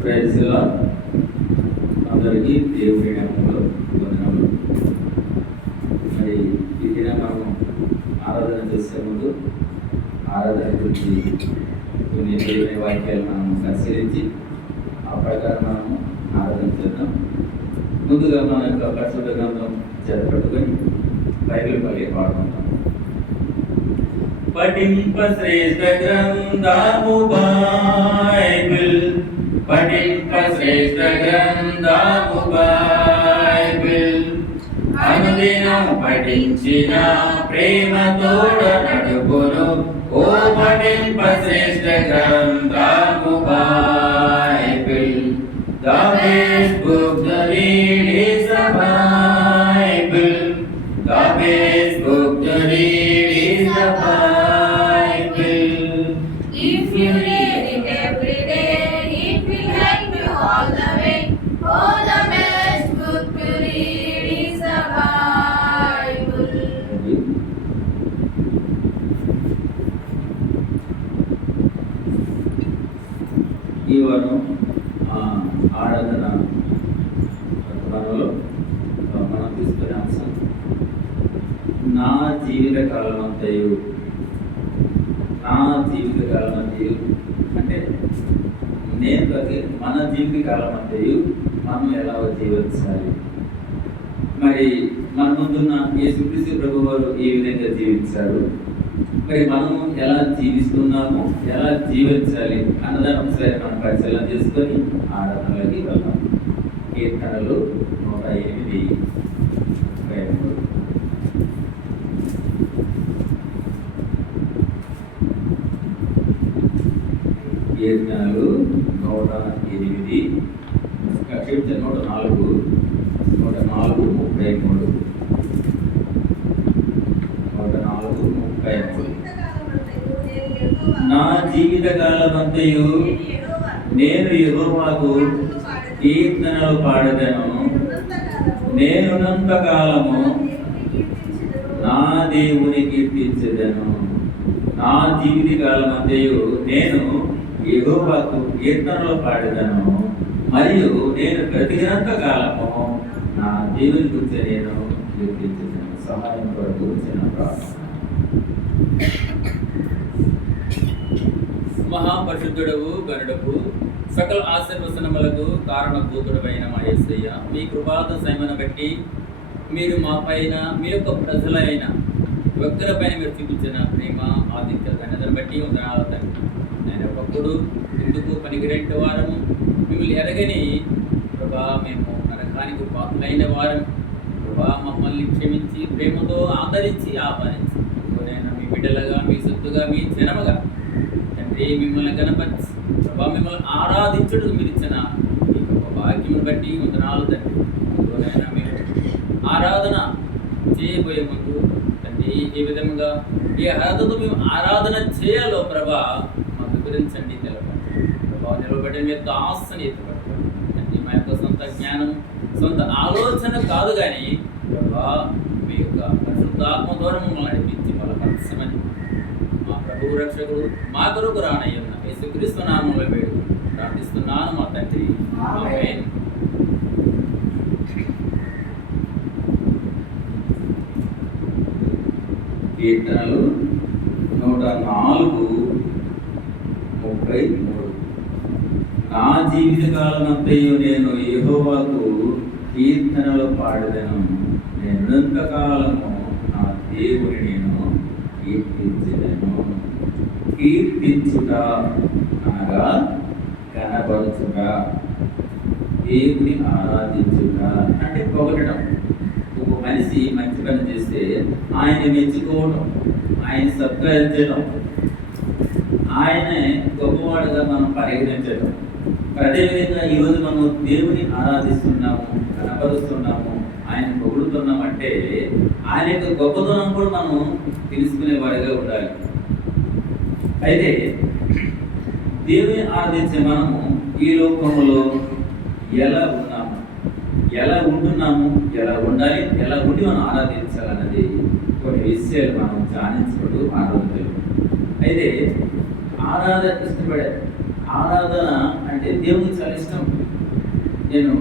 Praise lord. అందరికీ దేవుడి నామములో వందనములు. మరి ఈ దినం మనం ఆరాధన చేసే ముందు ఆరాధన గురించి కొన్ని దేవుని వాక్యాలు మనం పరిశీలించి ఆ ప్రకారం మనము ఆరాధన చేద్దాం. ముందుగా మన యొక్క పరిశుద్ధ గ్రంథం చేతపట్టుకొని బైబిల్ పలికి పాడుకుంటాం. పఠింప శ్రేష్ఠ గ్రంథము బైబిల్, పఠింప శ్రేష్ఠ గ్రంథము బైబిల్, అనుదినం పఠించిన ప్రేమతోడ నడుపును. ఓ పఠింప శ్రేష్ఠ గ్రంథము Bible, the best book to read is the Bible, the best book to read is the Bible. If you read it every day, it will help you all the way. Oh, the best book to read is the Bible. ఈ వారం ఆరాధన వర్తమానంలో మనం తీసుకునే అంశం నా జీవిత కాలం అంతయు. నా జీవిత కాలం అంతయు అంటే మన జీవిత కాలం అంతయు మనం ఎలా జీవించాలి. మరి మన ముందున్న యేసుక్రీస్తు ప్రభువు వారు ఏ విధంగా జీవించారు, మరి మనము ఎలా జీవిస్తున్నాము, ఎలా జీవించాలి అన్నదాన్ని ఒకసారి మనం పరిశీలన చేసుకొని ఆరాధనలోకి వెళ్దాం. కీర్తనలు 108. కీర్తనలు 108 104 104:33. నా జీవిత కాలమంతయు నేను యెహోవాకు కీర్తనలు పాడెదను. నేనున్నంత కాలము నా దేవుని కీర్తించెదను. నా జీవిత కాలమంతయు నేను యెహోవాకు కీర్తనలు పాడెదను, మరియు నేను బ్రతికినంత కాలము నా దేవుని గురించి నేను కీర్తించెదను. సహాయం కొరకు వచ్చిన ప్రార్థన. మహాపరిశుద్ధుడవు గరుడపు సకల ఆశీర్వచనములకు కారణభూతుడమైన మా యేసయ్య, మీ కృపాద సైమను బట్టి మీరు మా పైన, మీ యొక్క ప్రజలైన ఒక్కరిపైన మీరు చూపించిన ప్రేమ ఆదిత్య ధన్యతను బట్టి వందనాలు తండ్రి. నేను ఒకప్పుడు ఎందుకు పనికిరెంటి వారము, మిమ్మల్ని ఎరగని ప్రభా మేము నరకానికి పాత్రైన వారం. ప్రభా మమ్మల్ని క్షమించి ప్రేమతో ఆదరించి ఆహ్వానించి నేను మీ బిడ్డలుగా, మీ సొత్తుగా, మీ జనముగా తండ్రి మిమ్మల్ని కనపరిచి ప్రభా మిమ్మల్ని ఆరాధించుటకు మీరు ఇచ్చిన ఈ గొప్ప భాగ్యమును బట్టి వందనాలు తండ్రి. అందులోనైనా మీరు ఆరాధన చేయబోయే ముందు తండ్రి ఏ విధంగా ఈ ఆరాధనతో మేము ఆరాధన చేయాలో ప్రభా మాకు వివరించండి, తెలపండి. ప్రభా నిలబడి మీ యొక్క ఆశని ఎత్తుపట్టుకోండి తండ్రి. మా యొక్క సొంత జ్ఞానం, సొంత ఆలోచన కాదు కానీ ప్రభా మీ యొక్క పరిశుద్ధాత్మ ద్వారా మమ్మల్ని నడిపించి బలపరచమని మా ప్రభువు రక్షకుడు మా కొరకు రానయ్యున్న యేసుక్రీస్తు నామములో వేడుకొని ప్రార్థిస్తున్నాను మా తండ్రి, ఆమేన్. కీర్తనలు 104:33. నా జీవిత కాలమంతయు నేను యెహోవాకు కీర్తనలు పాడెదను. నేనున్నంత కాలము నా దేవుని నేను కీర్తించెదను. కీర్తించుట అనగా కనపరచుట, దేవుని ఆరాధించుట అంటే పొగడటం. ఒక మనిషి మంచి పని చేస్తే ఆయన మెచ్చుకోవడం, ఆయన సత్కరించడం, ఆయన గొప్పవాడుగా మనం పరిగణించడం. అదేవిధంగా ఈరోజు మనం దేవుని ఆరాధిస్తున్నాము, కనపరుస్తున్నాము, ఆయన పొగుడుతున్నామంటే ఆయన యొక్క గొప్పతనం కూడా మనం తెలుసుకునేవాడిగా ఉండాలి. అయితే దేవుని ఆరాధించే మనము ఈ లోకంలో ఎలా ఉన్నాము, ఎలా ఉంటున్నాము, ఎలా ఉండాలి, ఎలా ఉండి మనం ఆరాధించాలన్నది కొన్ని విషయాలు మనం ధ్యానించినప్పుడు ఆరాధనలు అయితే ఆరాధన ఇష్టపడారు. ఆరాధన అంటే దేవునికి చాలా ఇష్టం. నేను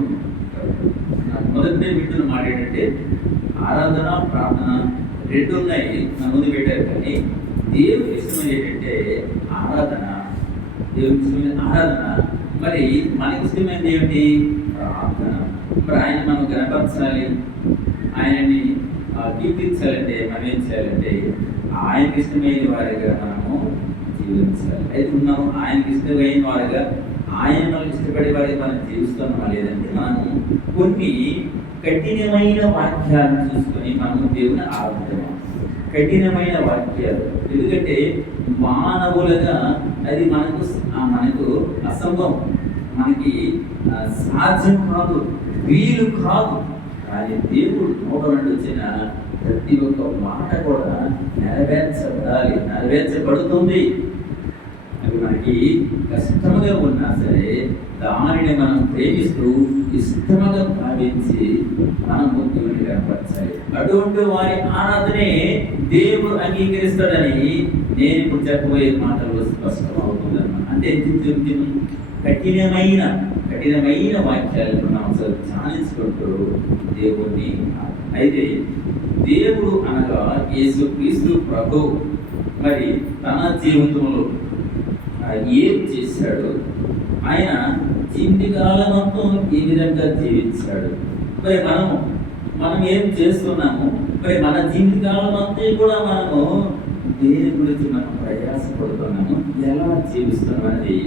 మొదటి వింటున్న మాట ఏంటంటే ఆరాధన ప్రార్థన రెండు ఉన్నాయి నా ముందు పెట్టారు. కానీ దేవునికి ఇష్టం ఏంటంటే ఆరాధన. దేవునికి ఇష్టమైన ఆరాధన. మరి మనకి ఇష్టమైనది ఏమిటి? ప్రార్థన. మరి ఆయన మనం కనపరచాలి, ఆయనని కీర్తించాలంటే మనం ఏం చేయాలంటే ఆయనకి ఇష్టమైన వారిగా మనము జీవించాలి. అయితే ఉన్నాము ఆయనకి ఇష్టమైన వారిగా, ఆయన మనకు ఇష్టపడే వారికి మనం జీవిస్తున్నామా లేదంటే మనము కొన్ని కఠినమైన వాక్యాలను చూసుకొని మనము దేవుని ఆరాధిస్తాము. కఠినమైన వాక్యాలు ఎందుకంటే మానవులుగా అది మనకు అసంభవం, మనకి సాధ్యం కాదు, వీలు కాదు. కానీ దేవుడు నోట నుండి వచ్చిన ప్రతి ఒక్క మాట కూడా నెరవేర్చబడుతుంది. అది మనకి కష్టముగా ఉన్నా సరే దానిని మనం ప్రేమిస్తూ ఇష్టముగా భావించి మనము దేవుని కనపరచాలి. అటువంటి వారి ఆరాధనే దేవుడు అంగీకరిస్తాడని నేను ఇప్పుడు చెప్పబోయే మాటలు స్పష్టమవుతుందన్నమాట. అంటే కఠినమైన వాక్యాలను మనం ధ్యానించుకుంటూ దేవుణ్ణి. అయితే దేవుడు అనగా యేసుక్రీస్తు ప్రభు మరి తన జీవితంలో ఏం చేశాడు, ఆయన జీవితకాలం మొత్తం ఏ విధంగా జీవించాడు, మరి మనం ఏం చేస్తున్నాము, మరి మన జీవితకాలం అంతా కూడా మనము దేని గురించి మనం ప్రయాసపడుతున్నాము, ఎలా జీవిస్తున్నామని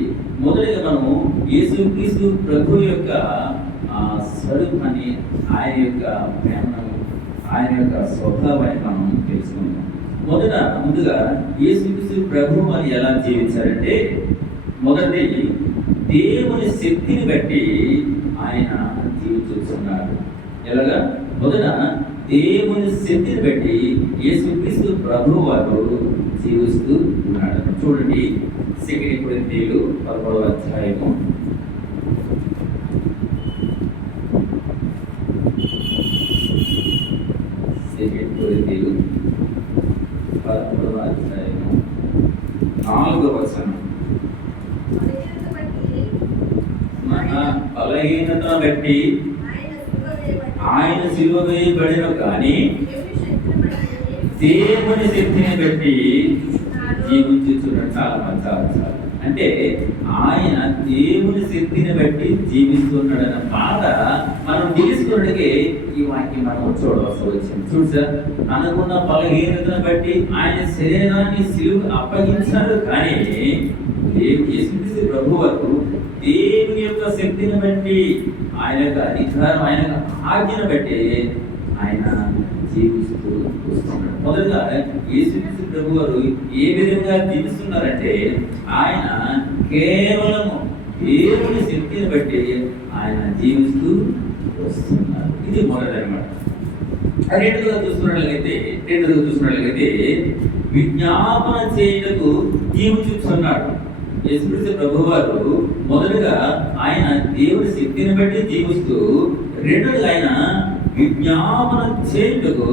మొదటిగా మనము యేసుక్రీస్తు ప్రభు యొక్క స్వరూపాన్ని, ఆయన యొక్క ప్రేమను, ఆయన యొక్క స్వభావాన్ని మనం తెలుసుకుంటాం. ముందుగా యేసుక్రీస్తు ప్రభు అని ఎలా జీవించారంటే మొదటి దేవుని శక్తిని బట్టి ఆయన జీవించున్నాడు. ఎలాగా? మొదట దేవుని శక్తిని బట్టి యేసుక్రీస్తు ప్రభు వారు జీవిస్తూ ఉన్నాడు. చూడండి 2 కొరింథీయులు 11వ అధ్యాయము 4వ వచనం. మన బలహీనతను బట్టి ఆయన సిలువ వేయబడిన కానీ దేవుని శక్తిని బట్టి జీవించుతున్నాడు. చాలా అంటే ఆయన దేవుని శక్తిని బట్టి జీవిస్తున్నాడన్న మాట మనం తెలుసుకున్నట్టుగా ఈ వాక్యం మనం చూడవలసి వచ్చింది. చూడు సార్, అనుకున్న బలహీనతను బట్టి ఆయన శరీరాన్ని సిలువకు అప్పగించాడు. కానీ యేసుక్రీస్తు ప్రభువు దేవుని యొక్క శక్తిని బట్టి, ఆయన యొక్క అధికారం, ఆయన యొక్క ఆజ్ఞను బట్టి ఆయన జీవిస్తూ వస్తున్నాడు. మొదటగా యేసుక్రీస్తు ప్రభువు ఏ విధంగా జీవిస్తున్నారంటే ఆయన కేవలం దేవుని శక్తిని బట్టి ఆయన జీవిస్తూ వస్తున్నారు. ఇది మొదటి అన్నమాట. రెండుగా చూస్తున్నట్లయితే విజ్ఞాపన చేయటకు జీవిస్తున్నాడు. యేసుక్రీస్తు ప్రభువారు మొదలుగా ఆయన దేవుని శక్తిని బట్టి జీవిస్తూ, రెండుగా ఆయన విజ్ఞాపన చేయుటకు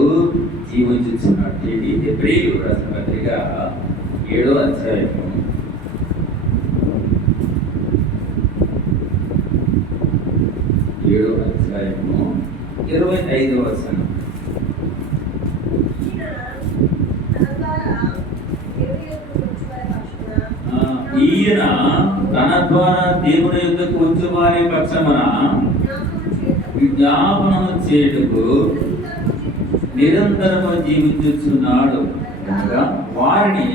జీవించుచున్నాడు. హెబ్రీయులకు రాసిన పత్రిక 7వ అధ్యాయము 25వ వచనం. ఈయన తన ద్వారా దేవుని యొద్దకు వచ్చే వారి పక్షమున విజ్ఞాపనము చేయుటకు నిరంతరము జీవించుచున్నాడు. అనగా వారిని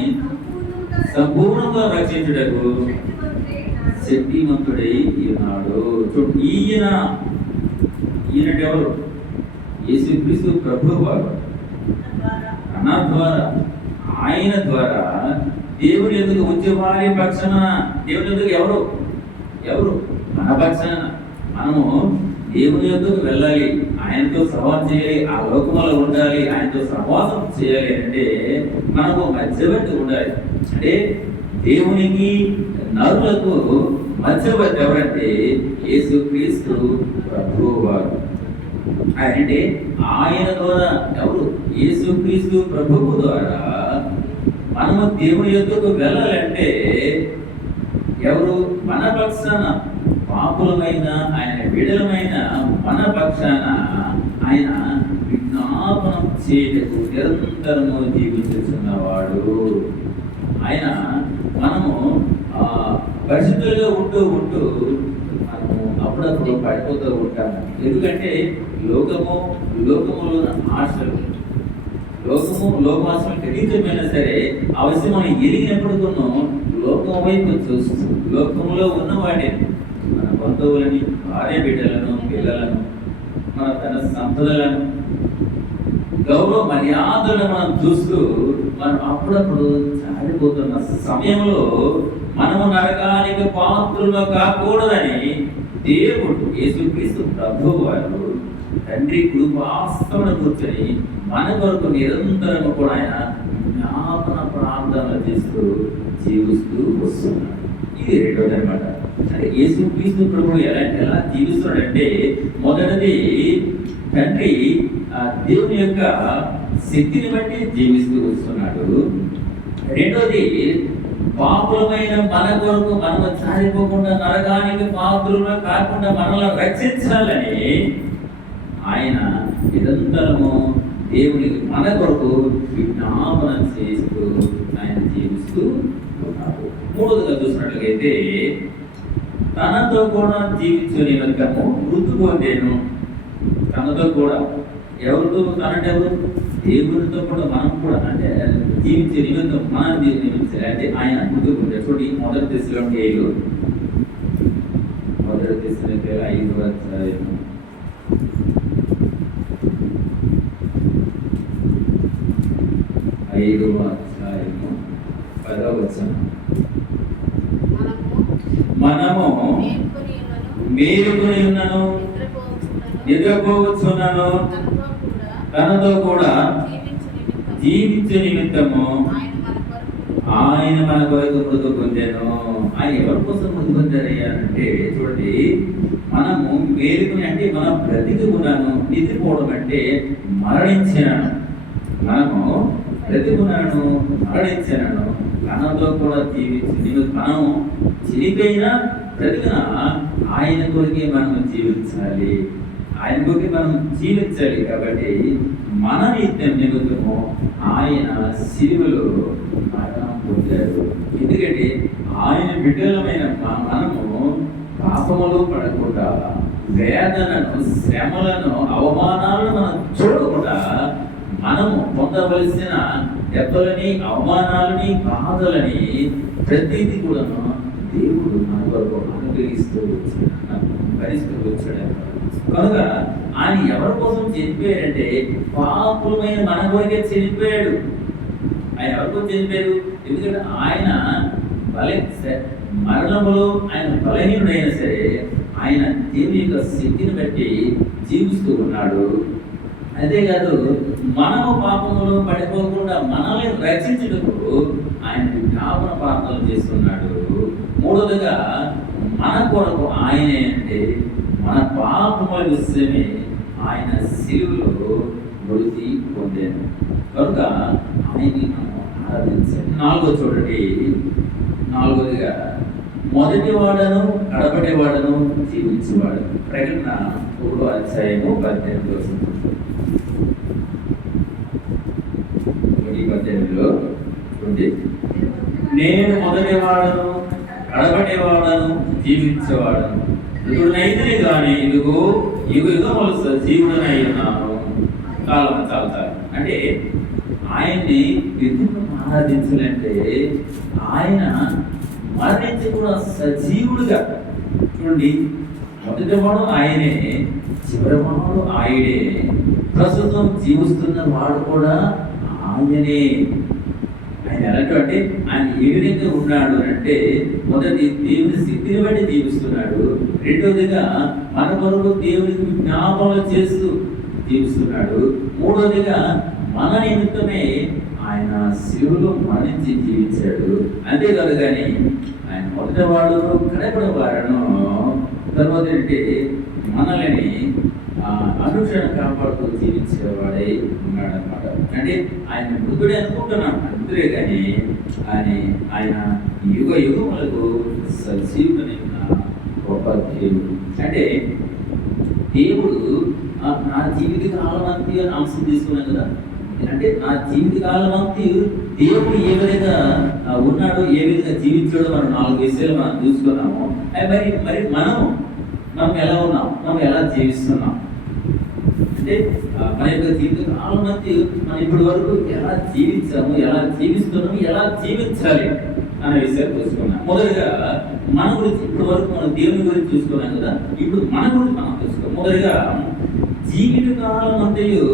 సంపూర్ణంగా రక్షించుటకు శక్తిమంతుడై ఉన్నాడు. ఈయన ఎవరు? యేసుక్రీస్తు ప్రభువు వారు. తన ద్వారా, ఆయన ద్వారా దేవుని ఎదుగు వచ్చే వారి పక్షాన, దేవుని ఎదుగు ఎవరు మన పక్షాన మనము దేవుని యొద్దకు వెళ్ళాలి, ఆయనతో సహవాసం చేయాలి, ఆ లోకములో ఉండాలి, ఆయనతో సహవాసం చేయాలి అంటే మనము మధ్యవర్తి ఉండాలి. అంటే దేవునికి నరులకు మధ్యవర్తి ఎవరంటే యేసుక్రీస్తు ప్రభువు వారు. అంటే ఆయన ద్వారా ఎవరు? యేసుక్రీస్తు ప్రభువు ద్వారా మనము దేవుని యొద్దకు వెళ్ళాలంటే ఎవరు? మన పక్షాన, పాపులమైన ఆయన విడలమైన మన పక్షాన ఆయన విజ్ఞాపనం చేయటకు నిరంతరము జీవించుతున్నవాడు. ఆయన మనము పరిశుద్ధులుగా ఉంటూ మనము అప్పుడప్పుడు పడిపోతూ ఉంటాము. ఎందుకంటే లోకములో ఆశలు, లోకమాశలు ఖచ్చితమైనా సరే అవశ్యం మనం ఎరిగినప్పుడు లోకం వైపు చూస్తూ లోకంలో ఉన్నవాడే మన బంధువులని, భార్య బిడ్డలను, పిల్లలను, తన సంపదలను, గౌరవ మర్యాదలను మనం చూస్తూ మనం అప్పుడప్పుడు జారిపోతున్న సమయంలో మనము నరకానికి పాత్రులు కాకూడదని దేవుడు యేసుక్రీస్తు ప్రభువు వారు తండ్రి కృపాస్తమున కూర్చొని మన కొరకు నిరంతరము కూడా ఆయన జ్ఞాపన ప్రార్థనలు చేస్తూ జీవిస్తూ వస్తున్నాడు. ఇది రెండోది అనమాట. అంటే యేసుక్రీస్తు ప్రభువు ఎలా జీవిస్తున్నాడంటే, మొదటిది తండ్రి దేవుని యొక్క శక్తిని బట్టి జీవిస్తూ వస్తున్నాడు. రెండోది పాపులమైన మన కొరకు మనము జారిపోకుండా నరకానికి పాత్రులుగా కాకుండా మనల్ని రక్షించాలని ఆయన నిరంతరము దేవునికి మన కొరకు విజ్ఞాపన చేస్తూ ఆయన జీవిస్తూ ఉన్నారు. మూడోదిగా చూసినట్లయితే తనతో కూడా జీవించే నిమిత్తము మృతి పొందేను. తనతో కూడా ఎవరితో? తనంటే ఎవరు? దేవునితో కూడా మనం కూడా అంటే జీవించే నిమిత్తం మనం జీవించాలి. అంటే ఆయన మృతి పొందాడు. చూడండి, మొదటి దశలోనికేయులు 5వ అధ్యాయము 10వ వచనం. మనము మేలుకొని ఉన్నను, నిద్రపోవచ్చున్నాను, తనతో కూడా జీవించే నిమిత్తము ఆయన మన కొరకు మృతి పొందాను. ఆయన ఎవరి కోసం మృతి పొందారయ్యా అంటే, చూడండి, మనము మేలుకొని అంటే మనం బ్రతికి ఉన్నాను, నిద్రపోవడం అంటే మరణించాను. మనము బ్రతికున్నాను, మరణించాను, తనతో కూడా జీవించి మనం చనిపోయినా బ్రతికిన ఆయన కొరికే మనం జీవించాలి. ఆయన కొరికి మనం జీవించాలి. కాబట్టి మన నిమిత్తము ఆయన శిలువలో మరణం పొందాడు. ఎందుకంటే ఆయన బిడ్డలమైన మనము పాపములో పడకుండా, వేదనను, శ్రమలను, అవమానాలను మనం చూడకుండా మనము పొందవలసిన దెబ్బలని, అవమానాలని, బాధలని ప్రతిదీ కూడా దేవుడు మన వరకు అనుగ్రహిస్తూ వచ్చాడు, భరిస్తూ వచ్చాడు. కనుక ఆయన ఎవరి కోసం చనిపోయాడంటే పాపులమైన మన కొరకే చనిపోయాడు. ఆయన ఎవరి కోసం చనిపోయాడు? ఎందుకంటే ఆయన మరణములో ఆయన బలహీనుడైనా సరే ఆయన దేవుని యొక్క శక్తిని బట్టి జీవిస్తూ ఉన్నాడు. అంతేకాదు, మనము పాపములో పడిపోకుండా మనల్ని రక్షించుటకు ఆయన జ్ఞాపన ప్రార్థనలు చేస్తున్నాడు. మూడవదిగా మన కొరకు ఆయనే అంటే మన పాపముల విషయమే ఆయన శిలువలో మృతి పొందాను. కనుక ఆయన్ని మనం ఆరాధించాలి. నాలుగోదిగా మొదటి వాడను, కడపటి వాడను, జీవించేవాడు. ప్రకటన 3వ అధ్యాయము 18వ వచనం. 18లో చూడండి, నేను మొదటి వాడను, కడపటి వాడను, జీవించేవాడను, నైతిని కానీ ఇదిగో యుగములు సజీవుడనై ఉన్నాను. చాలా అంటే ఆయన్ని ఎందుకు ఆరాధించాలంటే ఆయన మరణించి కూడా సజీవుడుగా, చూడండి, మొదటి వాడు ఆయనే, చివరి వాడు ఆయనే, ప్రస్తుతం జీవిస్తున్న వాడు కూడా ఆయనే. ఆయన ఎలాంటి అంటే ఆయన ఏ విధంగా ఉన్నాడు అంటే, మొదటి దేవుని శక్తిని బట్టి జీవిస్తున్నాడు. రెండోదిగా మన కొరకు దేవునికి జ్ఞాపనలు చేస్తూ జీవిస్తున్నాడు. మూడోదిగా మన నిమిత్తమే ఆయన శిలువలో మరణించి జీవించాడు. అంతేకాదు కానీ ఆయన మొదటి వాడు, కడపడి వాడను, తర్వాత అంటే మనల్ని అనుక్షణం కాపాడుతూ జీవించేవాడై ఉన్నాడు అనమాట. అంటే ఆయన మృతుడే అనుకుంటున్నాం, మృతుడే కానీ ఆయన యుగ యుగములకు సజీవుడై ఉన్న గొప్ప దేవుడు. అంటే దేవుడు నా జీవిత కాలం అంతే అంశం తీసుకున్నాం కదా. అంటే నా జీవిత కాలం అంతా దేవుడు ఏ విధంగా ఉన్నాడో, ఏ విధంగా జీవించాడో మనం 4 విషయాలు మనం చూసుకున్నాము. మరి మనం ఎలా ఉన్నాం, మనం ఎలా జీవిస్తున్నాం అంటే మన యొక్క జీవిత కాలం అంతా మనం ఇప్పటి వరకు ఎలా జీవించాము, ఎలా జీవిస్తున్నాము, ఎలా జీవించాలి అనే విషయాలు చూసుకున్నాం. మొదటిగా మన గురించి ఇప్పటి వరకు మనం దేవుని గురించి చూసుకున్నాం కదా. ఇప్పుడు మన గురించి మనం చూసుకోవాలి. మొదటిగా జీవిత కాలం అంతయు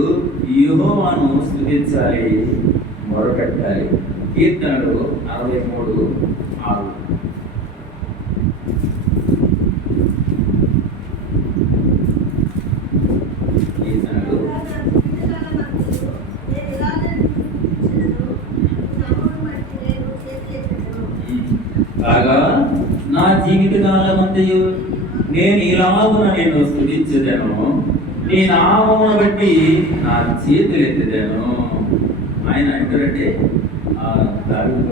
యెహోవాను స్తుతించాలి, మొరపెట్టాలి. కీర్తనలు 63:6. కీర్తనలు కాగా నా జీవిత కాలం అంతయు నేను ఇలాగున నేను స్తుతించదను, నీ నామమును బట్టి నా చేతులు ఎత్తేదాను. ఆయన అంటారంటే దావీదు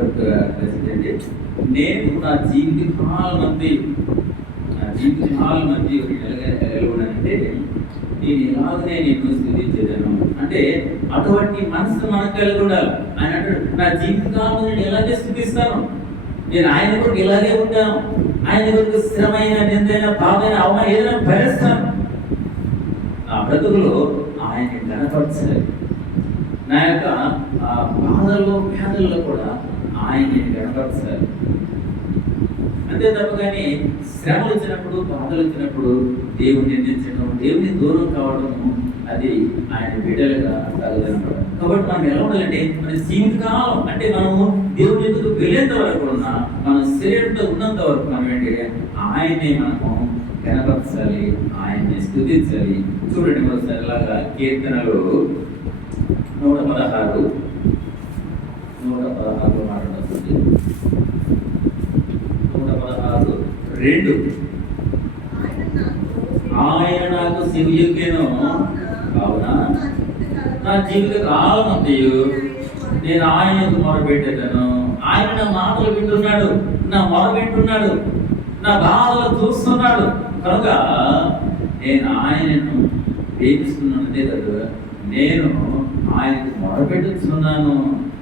పరిస్థితి, నేను నా జీవిత కాలం అంతయు ఎలాగంటే నేను ఇలాగనే నేను స్థుతించేదాను. అంటే అటువంటి మనసు మనకు కలిగి ఉండాలి. ఆయన అంటాడు, నా జీవిత కాలం నేను ఇలాగే స్థుతిస్తాను, నేను ఆయన కొరకు ఇలాగే ఉంటాను, ఆయన కొరకు శ్రమైన, నిందైన, బాధైన, అవమానం ఏదైనా భరిస్తాను. నా బ్రతుకులో ఆయన కనపరచాలి. నా యొక్క బాధల్లో వ్యాధుల్లో కూడా ఆయన కనపరచాలి. అంతే తప్ప కానీ శ్రమలు వచ్చినప్పుడు, బాధలు వచ్చినప్పుడు దేవుని నిందించడం, దేవుని దూరం కావడము అది ఆయన బిడ్డలుగా తగదనమాట. కాబట్టి మనం ఎలా ఉండాలంటే మన జీవితకాలం అంటే మనము దేవుని ఎదుగు వెళ్ళేంత వరకు ఉన్న మన శరీరంతో ఉన్నంత వరకు మనం ఏంటంటే ఆయన్ని మనము కనపరచాలి, ఆయన్ని స్తుతించాలి. చూడండి ఒకసారి ఇలాగా కీర్తనలు 116 మాట్లాడుతుంది. 116:2 ఆయన నాకు శివయుగ్యను కావున నా జీవిత కాలం అంతయు నేను ఆయనకు మొరపెట్టేదను. ఆయన నా మాటలు వింటున్నాడు, నా మొర వింటున్నాడు, నా బాధలు చూస్తున్నాడు. కనుక నేను ఆయనను ప్రేమిస్తున్నాను. అంతే కదా, నేను ఆయనకు మొరపెట్టుతున్నాను.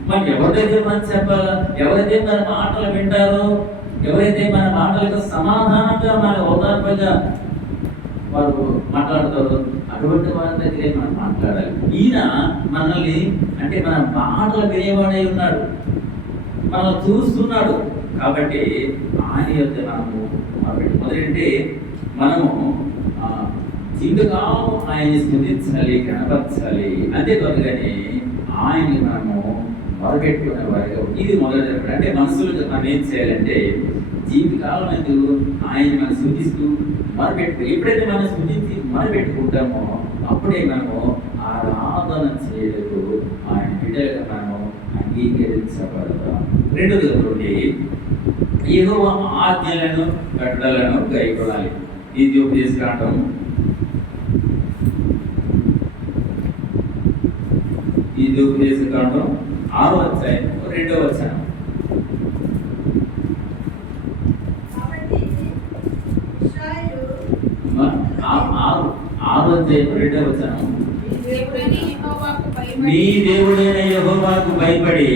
మరి ఎవరైతే మనం చెప్పాలా, ఎవరైతే మన మాటలు వింటారో, ఎవరైతే మన మాటలకు సమాధానంగా మన ఓదార్పుగా వారు మాట్లాడతారో అటువంటి వారి దగ్గరే మనం మాట్లాడాలి. ఈయన మనల్ని అంటే మన మాటలు వినేవాడై ఉన్నాడు, మనల్ని చూస్తున్నాడు. కాబట్టి ఆయన యొక్క మనము మొదలంటే మనము జీవితకాలం ఆయన్ని స్థుతించాలి, కనపరచాలి. అంతేకాదు కానీ ఆయన్ని మనము మొరపెట్టుకునే వారిగా ఇది మొదటి. అంటే మనసులో మనం ఏం చేయాలంటే జీవితకాలం ఎందుకు ఆయన మనం స్థుతిస్తూ మొరపెట్టు. ఎప్పుడైతే మనం స్థుతించి మొరపెట్టుకుంటామో అప్పుడే మనము ఆరాధన చేయలేదు, ఆయన బిడ్డలుగా మనము అంగీకరించబడతాం. రెండోది యెహోవా ఆజ్ఞలను కట్టడలను గైకొనాలి. ఇది ఉపదేశకాండం 6:2. నీ దేవుడైన యెహోవాకు భయపడి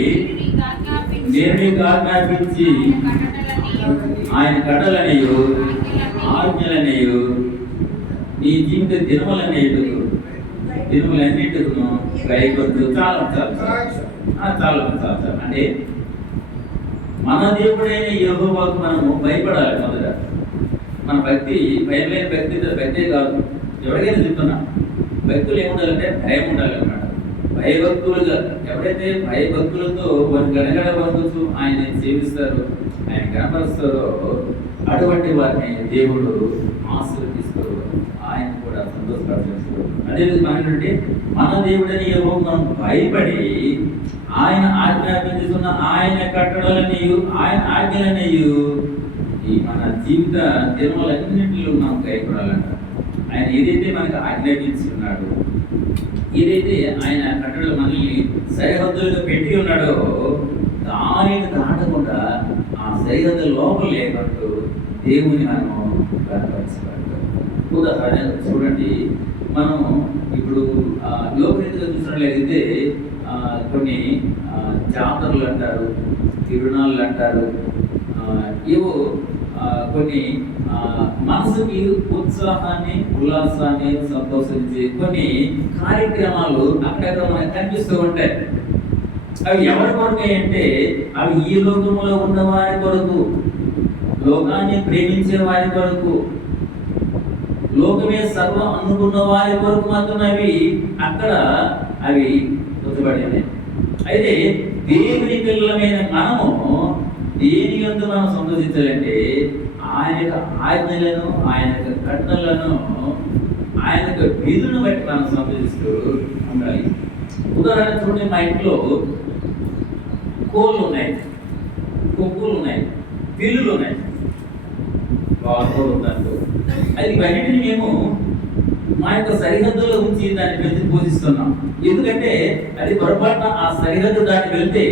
నేను నీకు ఆజ్ఞాపించి ఆయన కట్టలనేయు ఆజ్ఞలనేయు నీ జీవిత దినములన్నిటికును గైకొంటూ చాలా అంటే మన దేవుడైన యెహోవాకు మనము భయపడాలి. మొదట మన భక్తి భయం లేని భక్తే కాదు, ఎవరికైనా చెప్తున్నా భక్తులు ఏముండాలంటే భయం ఉండాలన్నమాట. భయభక్తులుగా ఎవరైతే భయభక్తులతో వారి గడగడ వరకు ఆయన సేవిస్తారో, ఆయన కనపరుస్తారో అటువంటి వారిని దేవుడు ఆశీర్వదిస్తారు, ఆయన కూడా సంతోషపరచారు. అదేవిధంగా అంటే మన దేవుడని యెహోవాకు మనం భయపడి ఆయన ఆజ్ఞాపించుకున్న ఆయన కట్టడలనియు ఆయన ఆజ్ఞలనియు ఈ మన జీవిత దినములన్నింటిలో మనం కైపడాలంట. ఆయన ఏదైతే మనకు ఆజ్ఞాపించున్నాడు, ఏదైతే ఆయన కట్టడలు మనల్ని సరిహద్దులుగా పెట్టి ఉన్నాడో దానిని దాటకుండా ఆ సరిహద్దు లోపల లేకుంటూ దేవుని మనము కనపరచబడతాం. ఉదాహరణ చూడండి, మనం ఇప్పుడు లోకరీతిగా చూసినట్లయితే కొన్ని జాతరలు అంటారు, తిరునాళ్ళు అంటారు, ఏవో కొన్ని మనసుకి ఉత్సాహాన్ని, ఉల్లాసాన్ని, సంతోషించి కొన్ని కార్యక్రమాలు అక్కడక్కడ మనకు కనిపిస్తూ ఉంటాయి. అవి ఎవరి కొరకే అంటే అవి ఈ లోకంలో ఉన్న వారి కొరకు, లోకాన్ని ప్రేమించే వారి కొరకు, లోకమే సర్వం అనుకున్న వారి కొరకు మాత్రమే అవి ఉంచబడినాయి. అయితే దేవుని పిల్లలమైన మనము దేని యందు మనం సంతోషించాలంటే ఆయన యొక్క ఆజ్ఞలను, ఆయన యొక్క కట్టలను, ఆయన యొక్క విధులను బట్టి మనం సంతోషిస్తూ ఉండాలి. ఉదాహరణ చూడండి, మా ఇంట్లో కోళ్ళు ఉన్నాయి, కుక్కలు ఉన్నాయి, పిల్లులు ఉన్నాయి, బాగా దాంట్లో అది ఇవన్నిటిని మేము మా యొక్క సరిహద్దులో ఉంచి దాన్ని పెంచి పూజిస్తున్నాం. ఎందుకంటే అది పొరపాటున ఆ సరిహద్దు దాటి వెళ్తే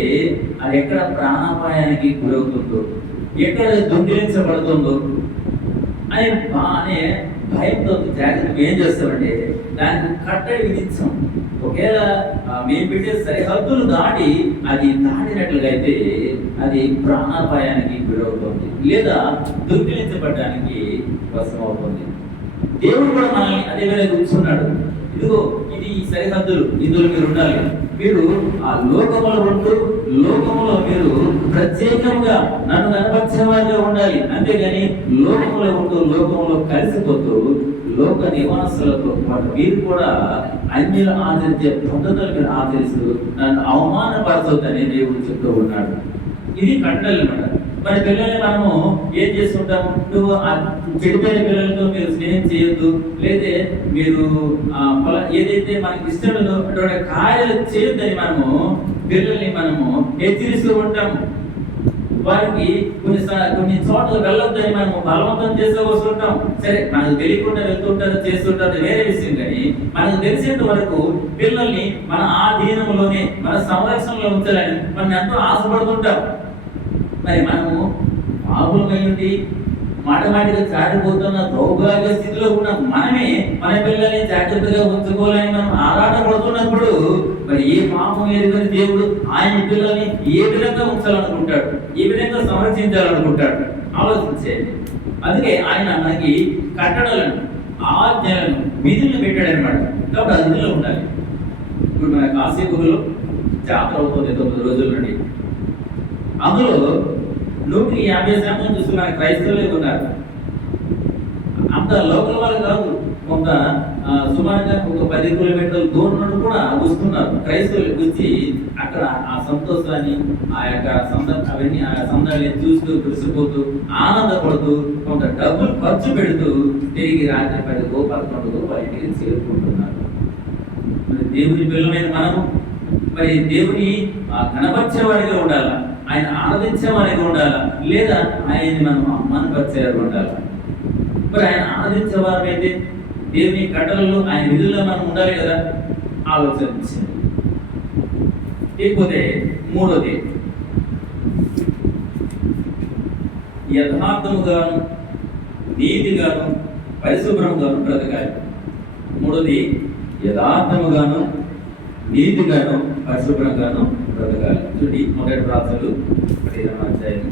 అది ఎక్కడ ప్రాణాపాయానికి గురవుతుందో, ఎక్కడ దొంగిలించబడుతుందో అనే భయంతో జాగ్రత్త ఏం చేస్తామంటే దానికి కట్టడి విధించాం. ఒకవేళ మేము పెట్టే సరిహద్దులు దాటి అది దాటినట్లుగా అయితే అది ప్రాణాపాయానికి గురవుతుంది, లేదా దొంగిలించబడడానికి వశం అవుతుంది. దేవుడు కూడా మనల్ని అదే విధంగా ఉంచున్నాడు. ఇదిగో ఇది ఈ సరిహద్దులు, ఇందులో మీరు ఉండాలి. మీరు ఆ లోకములో ఉంటూ లోకములో మీరు ప్రత్యేకంగా నన్ను కనపరిచేవారిగా ఉండాలి. అంతేగాని లోకములో ఉంటూ లోకములో కలిసిపోతూ లోక నివాసులతో పాటు మీరు కూడా అన్యులు ఆచరించే పద్ధతులు మీరు ఆచరిస్తూ నన్ను అవమానపరచొద్దని దేవుడు చెప్తూ ఉన్నాడు. ఇది కట్టలు అన్నమాట. మరి పిల్లల్ని మనము ఏం చేస్తుంటాము, నువ్వు చెడిపోయిన పిల్లలతో మీరు స్నేహం చేయొద్దు, లేదా మీరు ఏదైతే మనకి ఇష్టం లేదో అటువంటి కార్యాలు చేయొద్దని మనము పిల్లల్ని మనము హెచ్చరిస్తూ ఉంటాము. వారికి కొన్ని చోట్ల వెళ్ళొద్దని మనము బలవంతం చేస్తూ వస్తుంటాం. సరే, మనకు తెలియకుండా వెళ్తుంటారు, చేస్తుంటారు, వేరే విషయం. కానీ మనకు తెలిసేంత వరకు పిల్లల్ని మన ఆధీనంలోనే, మన సంరక్షణలో ఉంచాలని మనం ఎంతో ఆశపడుతుంటాం. మరి మనము పాపులమై ఉండి మాటమాటిగా చాటిపోతున్న దౌర్భాగ్య స్థితిలో ఉన్న మనమే మన పిల్లల్ని జాగ్రత్తగా ఉంచుకోవాలని మనం ఆరాటపడుతున్నప్పుడు మరి ఏ పాపం ఎరుగని దేవుడు ఆయన పిల్లల్ని ఏ విధంగా ఉంచాలనుకుంటాడు, ఏ విధంగా సంరక్షించాలనుకుంటాడు ఆలోచించేది. అందుకే ఆయన మనకి కట్టడలను, ఆజ్ఞలను, విధులను పెట్టాడనమాట. కాబట్టి ఆ విధుల్లో ఉండాలి. ఇప్పుడు మన కాశీపులో జాతర అవుతుంది 9 రోజుల నుండి. అందులో 150% చూసి మన క్రైస్తవులే ఉన్నారు. అంత లోకల్ వాళ్ళు కాదు, కొంత సుమారుగా ఒక 10 కిలోమీటర్ల దూరం నుండి కూడా వస్తున్నారు క్రైస్తవులు. వచ్చి అక్కడ ఆ సంతోషాన్ని, ఆ యొక్క అవన్నీ ఆ సందర్భాన్ని చూస్తూ కురిసిపోతూ ఆనందపడుతూ కొంత డబ్బులు ఖర్చు పెడుతూ తిరిగి రాత్రి 10 రూపాయలు 11 రూపాయలు ఇంటికి చేరుకుంటున్నారు. మరి దేవుని పిల్లలమైన మనము మరి దేవుని కనపరిచేవాడిగా ఉండాలా, ఆయన ఆరాధించేవాడిగా ఉండాలా, లేదా ఆయన్ని మనం అమ్మానపరిచేవారు ఉండాలా? మరి ఆయన ఆరాధించేవారైతే దేవుని కట్టలలో, ఆయన విధుల్లో మనం ఉండాలి కదా. ఆలోచించింది. లేకపోతే మూడోది, యథార్థముగాను, నీతిగాను, పరిశుభ్రముగాను బ్రతకాలి. మూడోది యథార్థముగాను, నీతిగాను, పరిశుభ్రంగాను బ్రతకాలి. చూడండి, మొదటి రాజులు 15వ అధ్యాయం.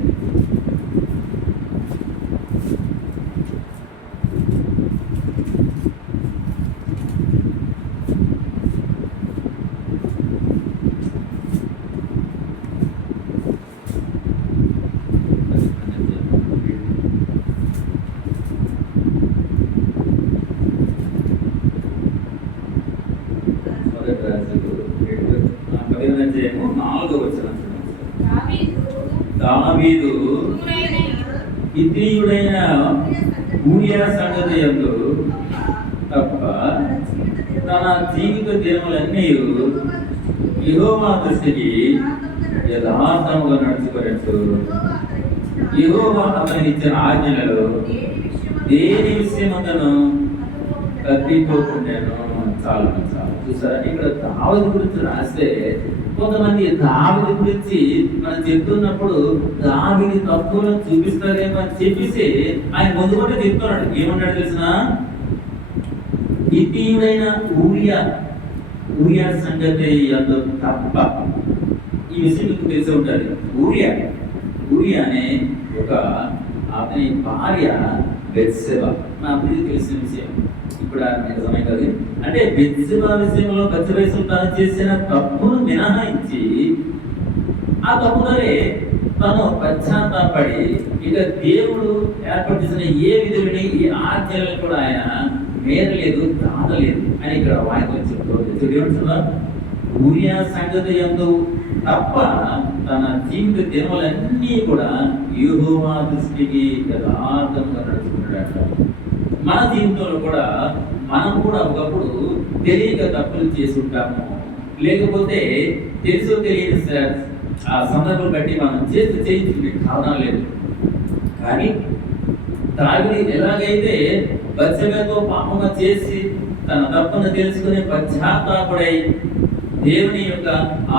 దావీదు ఇత్రీయుడైన ఊరియా సంగతి యందు తప్ప తన జీవిత దినములన్నీ యెహోవా దృష్టికి యథార్థముగా నడుచుకున్నట్టు యెహోవా అతనికి ఇచ్చిన ఆజ్ఞలలో దేని విషయమందును తప్పిపోతుండేను. చాలా చాలా చూసారా, ఇక్కడ దావీదు గురించి రాస్తే కొంతమంది దావీదు గురించి మనం చెప్తున్నప్పుడు దావీదు తప్పులను చూపిస్తారేమో అని చెప్పేసి ఆయన ముందు కూడా చెప్తున్నాడు. ఏమన్నాడు తెలిసిన, హిత్తీయుడైన ఊరియా సంగతి అందు తప్ప. ఈ విషయం మీకు తెలిసి ఉంటుంది. ఊరియా అనే ఒక అతని భార్య బెత్షెబ, నా అందరికీ తెలిసిన విషయం. ఇప్పుడు సమయం కాదు. అంటే బెత్షెబ విషయంలో బెత్షెబ తాను చేసిన తప్పును మినహాయించి ఆ తప్పుదరే తను పశ్చాత్తాపడి ఇక దేవుడు ఏర్పాటు చేసిన ఏ విధులని ఏ ఆజ్ఞలను కూడా ఆయన మేరలేదు, దాటలేదు అని ఇక్కడ వాయిద్యం చెప్తుంది. ఏమంటున్నారు, ఊరియా సంగతి యందు తప్ప తన జీవిత దినములన్నీ కూడా యెహోవా దృష్టికి యథార్థంగా నడుచుకున్నాడట. మన జీవితంలో కూడా మనం కూడా ఒకప్పుడు తెలియక తప్పులు చేసి ఉంటాము, లేకపోతే తెలుసో తెలియని ఆ సందర్భం బట్టి మనం చేయించుకునే కారణం లేదు. కానీ దావీదు ఎలాగైతే బత్షెబతో పాపంగా చేసి తన తప్పును తెలుసుకుని పశ్చాత్తాపడై దేవుని యొక్క ఆ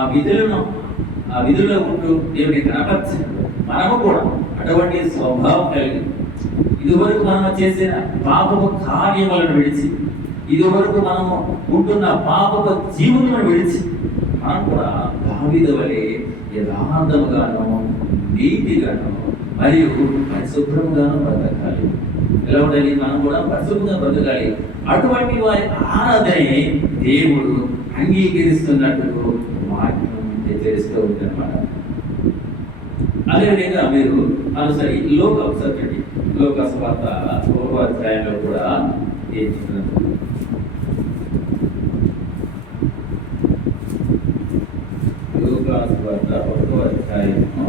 విధుల్లో ఉంటూ దేవుని కనపరిచాడు. మనము కూడా అటువంటి స్వభావం కలిగి ఇదివరకు మనం చేసిన పాపపు కార్యములను విడిచి, ఇదివరకు మనము ఉంటున్న పాపపు జీవులను విడిచి మనం కూడా దావీదు వలె యథార్థముగాను నీతిగాను మరియు పరిశుభ్రముగాను బ్రతకాలి. ఎలా ఉండాలి? మనం కూడా పరిశుభ్రంగా బ్రతకాలి. అటువంటి వారి ఆరాధనే దేవుడు అంగీకరిస్తున్నట్టు వాక్యం హెచ్చరిస్తూ ఉందన్నమాట. అదేవిధంగా మీరు అనుసరి లోక సువార్త 1వ అధ్యాయంలో కూడా చేస్తున్నారు. లోక సువార్త 1వ అధ్యాయము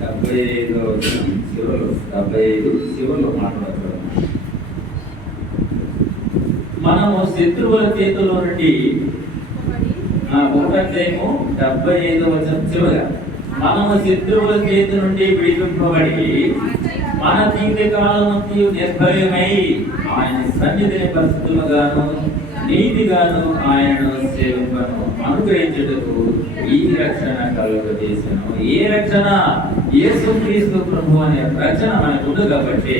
75 చివరిలో మాట్లాడతారు. మనము శత్రువుల చేతుల్లో నుండి 1వ అధ్యాయము 75వ వచనం చివరగా, మనము శత్రువుల చేతి నుండి విడిపింపబడి మన జీవిత కాలమంతయు నిర్భయమై ఆయన సన్నిధిని పరిశుద్ధముగాను నీతిగాను ఆయనను సేవింపను అనుగ్రహించుటకు ఈ రక్షణ కలుగజేసెను. ఏ రక్షణ? యేసుక్రీస్తు ప్రభు అనే రక్షణ మనకు ఉంది కాబట్టి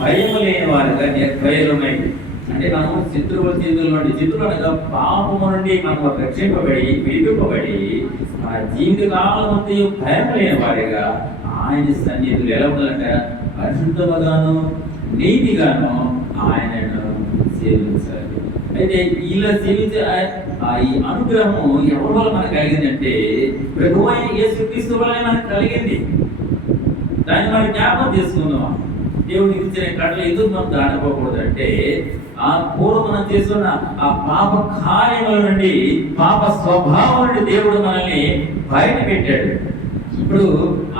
భయము లేని వారిగా నిర్భయమై, అంటే మనం శత్రువుల చేతుల నుండి, శత్రువులు అనగా పాపము నుండి మనం రక్షింపబడి విడిపింపబడి మన జీవిత కాలమంతయు భయం లేని వారిగా ఆయన సన్నిధులు ఎలా ఉండాలంటే పరిశుద్ధముగాను నీతిగాను ఆయనను సేవించాలి. అయితే ఇలా సేవించే ఈ అనుగ్రహము ఎవరి వల్ల మనకు కలిగిందంటే ప్రభువు అయిన యేసుక్రీస్తు వల్లనే మనకు కలిగింది. దాన్ని మనం జ్ఞాపకం చేసుకుందాం. దేవుడికి ఇచ్చిన కట్టలు ఎందుకు మనం దాటిపోకూడదు అంటే, ఆ పూర్వం మనం చేస్తున్న ఆ పాప కార్యముల నుండి, పాప స్వభావం నుండి దేవుడు మనల్ని బయట పెట్టాడు. ఇప్పుడు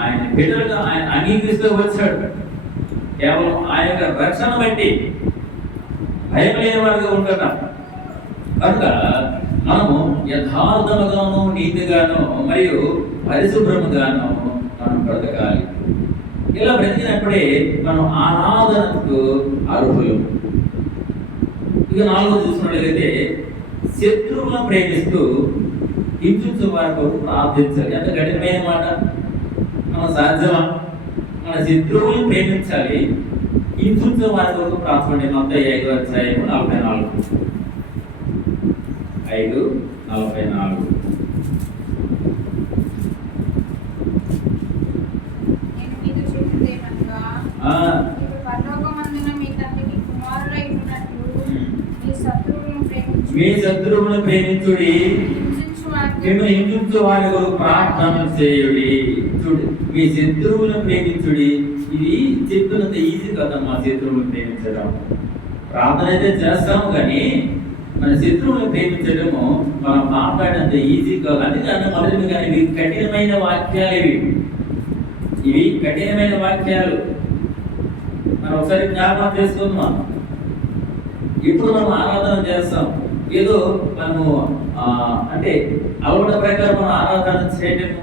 ఆయన బిడ్డలుగా ఆయన అంగీకరిస్తూ వచ్చాడు. కేవలం ఆయన యొక్క రక్షణ బట్టి భయం లేని వారిగా ఉంటున్నాం. కనుక మనము యథార్థముగాను నీతిగాను మరియు పరిశుభ్రముగాను మనం బ్రతకాలి. ఇలా బ్రతికినప్పుడే మనం ఆరాధనకు అర్హులు. ఇక 4వ చూసినట్లయితే శత్రువులను ప్రేమిస్తూ హింసించే వారి కొరకు ప్రార్థించాలి. ఎంత కఠినమైన మాట! మన సాధ్యమా? మన శత్రువులను ప్రేమించాలి, హింసించే వారి కొరకు ప్రార్థన. మత్తయి 5వ అధ్యాయము 44. 5:44. మీ శత్రువులను ప్రేమించుడి, మిమ్మల్ని హింసించు వారి కొరకు ప్రార్థన చేయుడి. చూడు, మీ శత్రువులను ప్రేమించుడి. ఇది చెప్తున్నంత ఈజీ కదమ్మా శత్రువులను ప్రేమించడం. ప్రార్థన అయితే చేస్తాము, కానీ మన శత్రువులను ప్రేమించడము మనం మాట్లాడేంత ఈజీ కాదు. అందుకని మొదటి కానీ ఇవి కఠినమైన వాక్యాలు. ఇవి కఠినమైన వాక్యాలు. మనం ఒకసారి జ్ఞాపకం చేసుకుందాం. ఇప్పుడు మనం ఆరాధన చేస్తాం, ఏదో మనము అంటే అలవాటు ప్రకారం మనం ఆరాధన చేయటము,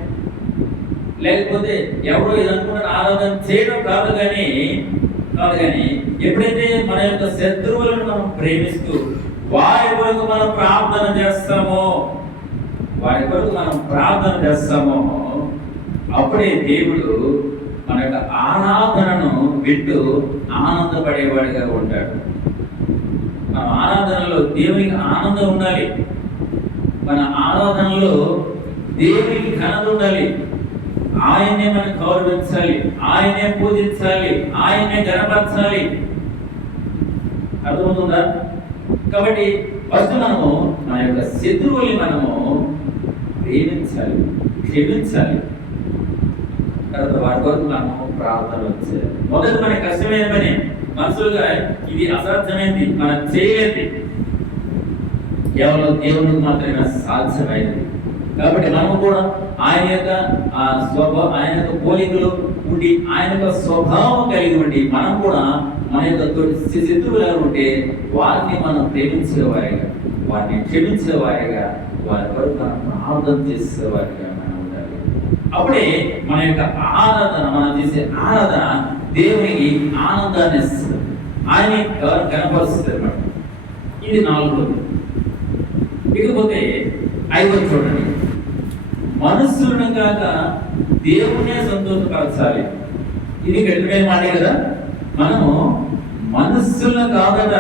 లేకపోతే ఎవరో ఇది అనుకున్న ఆరాధన చేయడం కాదు కానీ ఎప్పుడైతే మన యొక్క శత్రువులను మనం ప్రేమిస్తూ వారి కొరకు మనం ప్రార్థన చేస్తామో అప్పుడే దేవుడు మన యొక్క ఆరాధనను వింటూ ఆనందపడేవాడిగా ఉంటాడు. మన ఆరాధనలో దేవునికి ఆనందం ఉండాలి. మన ఆరాధనలో దేవునికి ఘనత ఉండాలి. ఆయన్నే మనం గౌరవించాలి, ఆయన్నే పూజించాలి, ఆయన్నే గణపరచాలి. అర్థమవుతుందా? కాబట్టి ఫస్ట్ మనము మన యొక్క శత్రువుల్ని మనము ప్రేమించాలి, క్షమించాలి. తర్వాత వారి కొరకు మనము ప్రార్థన చేయాలి. మొదటి మన కష్టమైన పని, మనసులుగా ఇది అసాధ్యమైనది, మనం చేయలేది, కేవలం దేవునికి మాత్రమే సాధ్యమైనది. కాబట్టి మనము కూడా ఆయన యొక్క పోలికలు ఉండి, ఆయన యొక్క స్వభావం కలిగి ఉండి, మనం కూడా మన యొక్క శత్రువులు ఉంటే వారిని మనం ప్రేమించేవారిగా, వారిని క్షమించేవారిగా, వారి వరకు మనం ప్రార్థన చేసేవారిగా మనం ఉండాలి. అప్పుడే మన యొక్క ఆరాధన, మనం చేసే ఆరాధన దేవునికి ఆనందాన్ని ఇస్తుంది, ఆయన కనపరుస్తుంది అన్నమాట. ఇది 4. ఇకపోతే 5 చూడండి, మనస్సులను కాక దేవుణ్ణే సంతోషపరచాలి. ఇది గట్టిమైన మాట కదా. మనము మనస్సులను కాదట,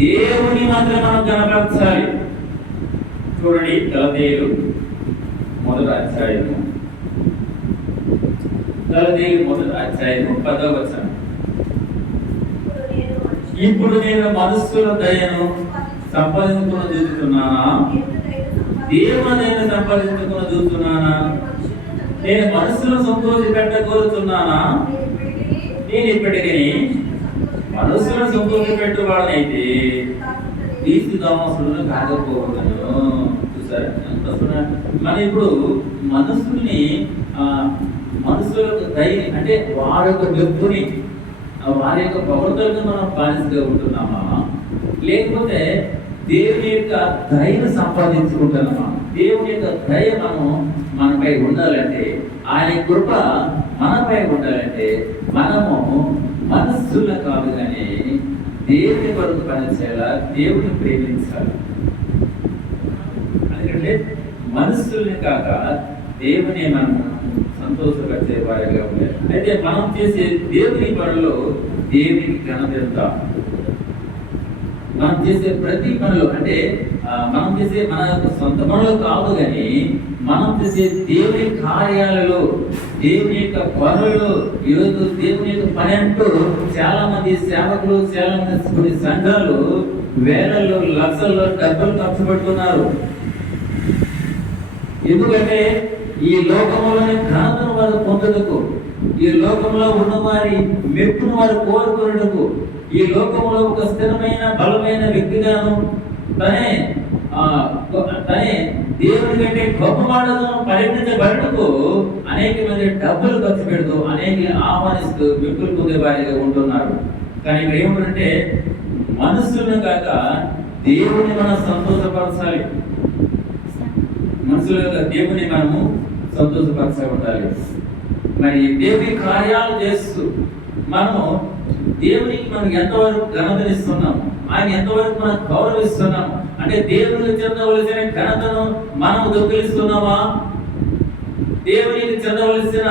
దేవుని మాత్రం మనం కనపరచాలి. చూడండి, గలతీయులు 1వ అధ్యాయము 10వ వచనం. ఇప్పుడు నేను మనస్సుల దయను సంపాదించుకుని చూస్తున్నానా, దేవుని సంపాదించుకుని చూస్తున్నానా, నేను మనస్సును సంతోషపెట్టగోరుతున్నానా? నేను ఇప్పటికీ మనస్సును సంతోషపెట్టువాడనైతే క్రీస్తు దాసులను కాకపోవలను. చూసారా ఎంత? మన ఇప్పుడు మనస్సులకు ధైర్యం అంటే వారి యొక్క డబ్బుని, వారి యొక్క ప్రవర్తనకు మనం బానిసగా ఉంటున్నామా, లేకపోతే దేవుని యొక్క దయను సంపాదించుకుంటున్నామా? దేవుని యొక్క దయ మనపై ఉండాలంటే, ఆయన కృప మనపై ఉండాలంటే మనము మనస్సులను కాదు కానీ దేవుని కొరకు పనిచేయాలా, దేవుని ప్రేమించాలి. ఎందుకంటే మనస్సుల్ని కాక దేవుని మనం సంతోషపరిచే వారిగా ఉండాలి. అయితే మనం చేసే దేవుని పనులు దేవునికి ఘనత. మనం చేసే ప్రతి పనులు అంటే మనం చేసే మన సొంత పనులు కాదు కానీ మనం చేసే దేవుని కార్యాలలో, దేవుని యొక్క పనులు, ఈరోజు దేవుని యొక్క పని అంటూ చాలా మంది సేవకులు, చాలా మంది కొన్ని సంఘాలు వేలల్లో లక్షల్లో డబ్బులు ఖర్చు పెడుతున్నారు. ఎందుకంటే ఈ లోకంలోని ఘనతను వారు పొందుటకు, ఈ లోకంలో ఉన్నవారి మెప్పును వారు కోరుకున్నటకు, ఈ లోకంలో ఒక స్థిరమైన బలమైన వ్యక్తిగాను తనే దేవుని కంటే గొప్పవాడను పరిగణించబడటకు అనేక మంది డబ్బులు ఖర్చు పెడుతూ, అనేక ఆహ్వానిస్తూ మెప్పులు పొందే వారిగా ఉంటున్నారు. కానీ ఇక్కడ ఏమిటంటే మనస్సును కాక దేవుని మనం సంతోషపరచాలి. మనసులో దేవుని మనము సంతోషపరచాలి. మరి దేవుని కార్యాలు చేస్తూ మనము దేవునికి మనం ఎంతవరకు ఘనతనిస్తున్నాము, ఆయన ఎంతవరకు మనం గౌరవిస్తున్నాము అంటే దేవునికి చెందవలసిన ఘనతను మనము దొంగిలిస్తున్నామా? దేవునికి చెందవలసిన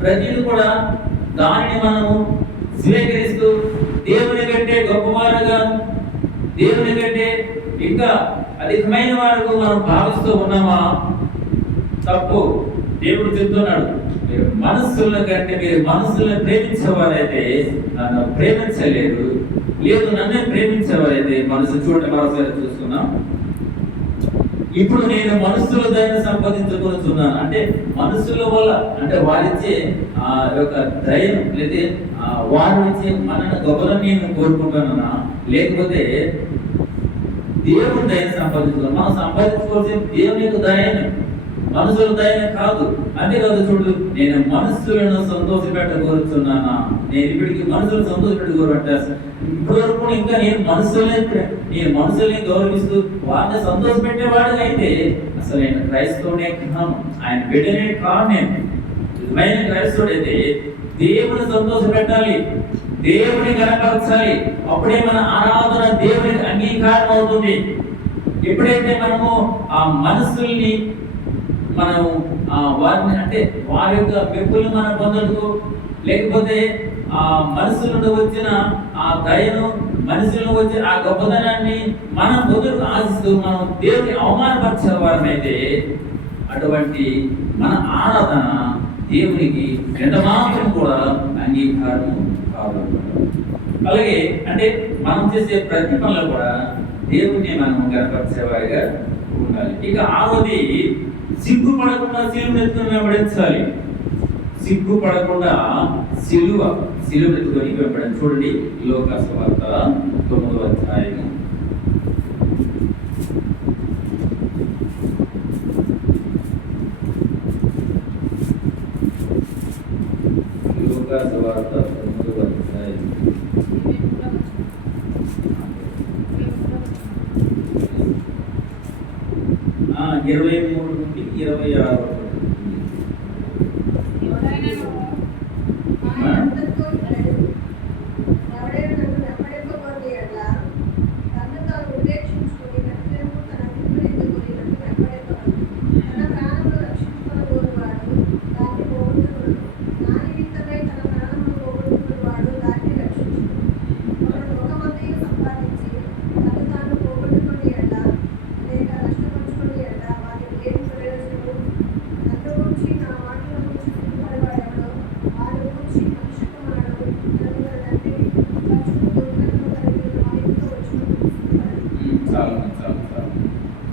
ప్రతిదీ కూడా దానిని మనము స్వీకరిస్తూ దేవుని కంటే గొప్పవారుగా, దేవుని కంటే ఇంకా అధికమైన వారికి మనం భావిస్తూ ఉన్నామా? తప్పు. దేవుడు చెప్తున్నాడు, మీరు మనస్సుల కంటే మీరు మనస్సులను ప్రేమించేవారైతే నన్ను ప్రేమించలేరు, లేదు నన్నే ప్రేమించేవారైతే మనసు. చూడండి, మరోసారి చూస్తున్నాం. ఇప్పుడు నేను మనస్సుల దయను సంపాదించుకొనుచున్నాను అంటే మనస్సుల వల్ల, అంటే వారిచ్చే యొక్క దయను, లేదా వారి నుంచి మనల్ని గొప్పలని నేను కోరుకుంటున్నానా, లేకపోతే దేవుని దయను సంపాదించుకున్నాను? మనం సంపాదించుకోవాల్సిన దేవుని యొక్క దయను, మనసుల దయనే కాదు. అంతేకాదు, చూడు, నేను మనస్సులను సంతోషపెట్టగోరుచున్నానా? నేను ఇప్పటికీ మనసులను సంతోషపెట్టగోరంటే ఇప్పటి వరకు ఇంకా నేను మనసుల్ని గౌరవిస్తూ వారిని సంతోషపెట్టేవాడిగా అయితే అసలు నేను క్రైస్తవునే కాను, ఆయన బిడ్డనే కాను. నేను నిజమైన క్రైస్తవుడైతే దేవుని సంతోష పెట్టాలి, దేవుని కనపరచాలి. అప్పుడే మన ఆరాధన దేవునికి అంగీకారం అవుతుంది. ఎప్పుడైతే మనము ఆ మనసుల్ని మనం వారిని అంటే వారి యొక్క మెప్పుల్ని మనం పొందడు, లేకపోతే ఆ మనసుల నుండి వచ్చిన ఆ దయను, మనుషులను వచ్చే ఆ గొప్పతనాన్ని మనం పొందుకు ఆశిస్తూ మనం దేవుని అవమానపరిచే వారమైతే అటువంటి మన ఆరాధన దేవునికి ఎంత మాత్రం కూడా అంగీకారం కాదు. అలాగే అంటే మనం చేసే ప్రతి పనులు కూడా దేవుని మనం గనపరిచేవారిగా ఉండాలి. ఇక ఆరోది సిగ్గుపడకుండా సిలువ ఎత్తుకుని వెంబడించాలి. సిగ్గుపడకుండా సిలువ ఎత్తుకొని వెంబడించాలి. చూడండి లోకా సువార్త 9వ అధ్యాయము. లోకా సువార్త 9వ అధ్యాయం 23 నుండి 26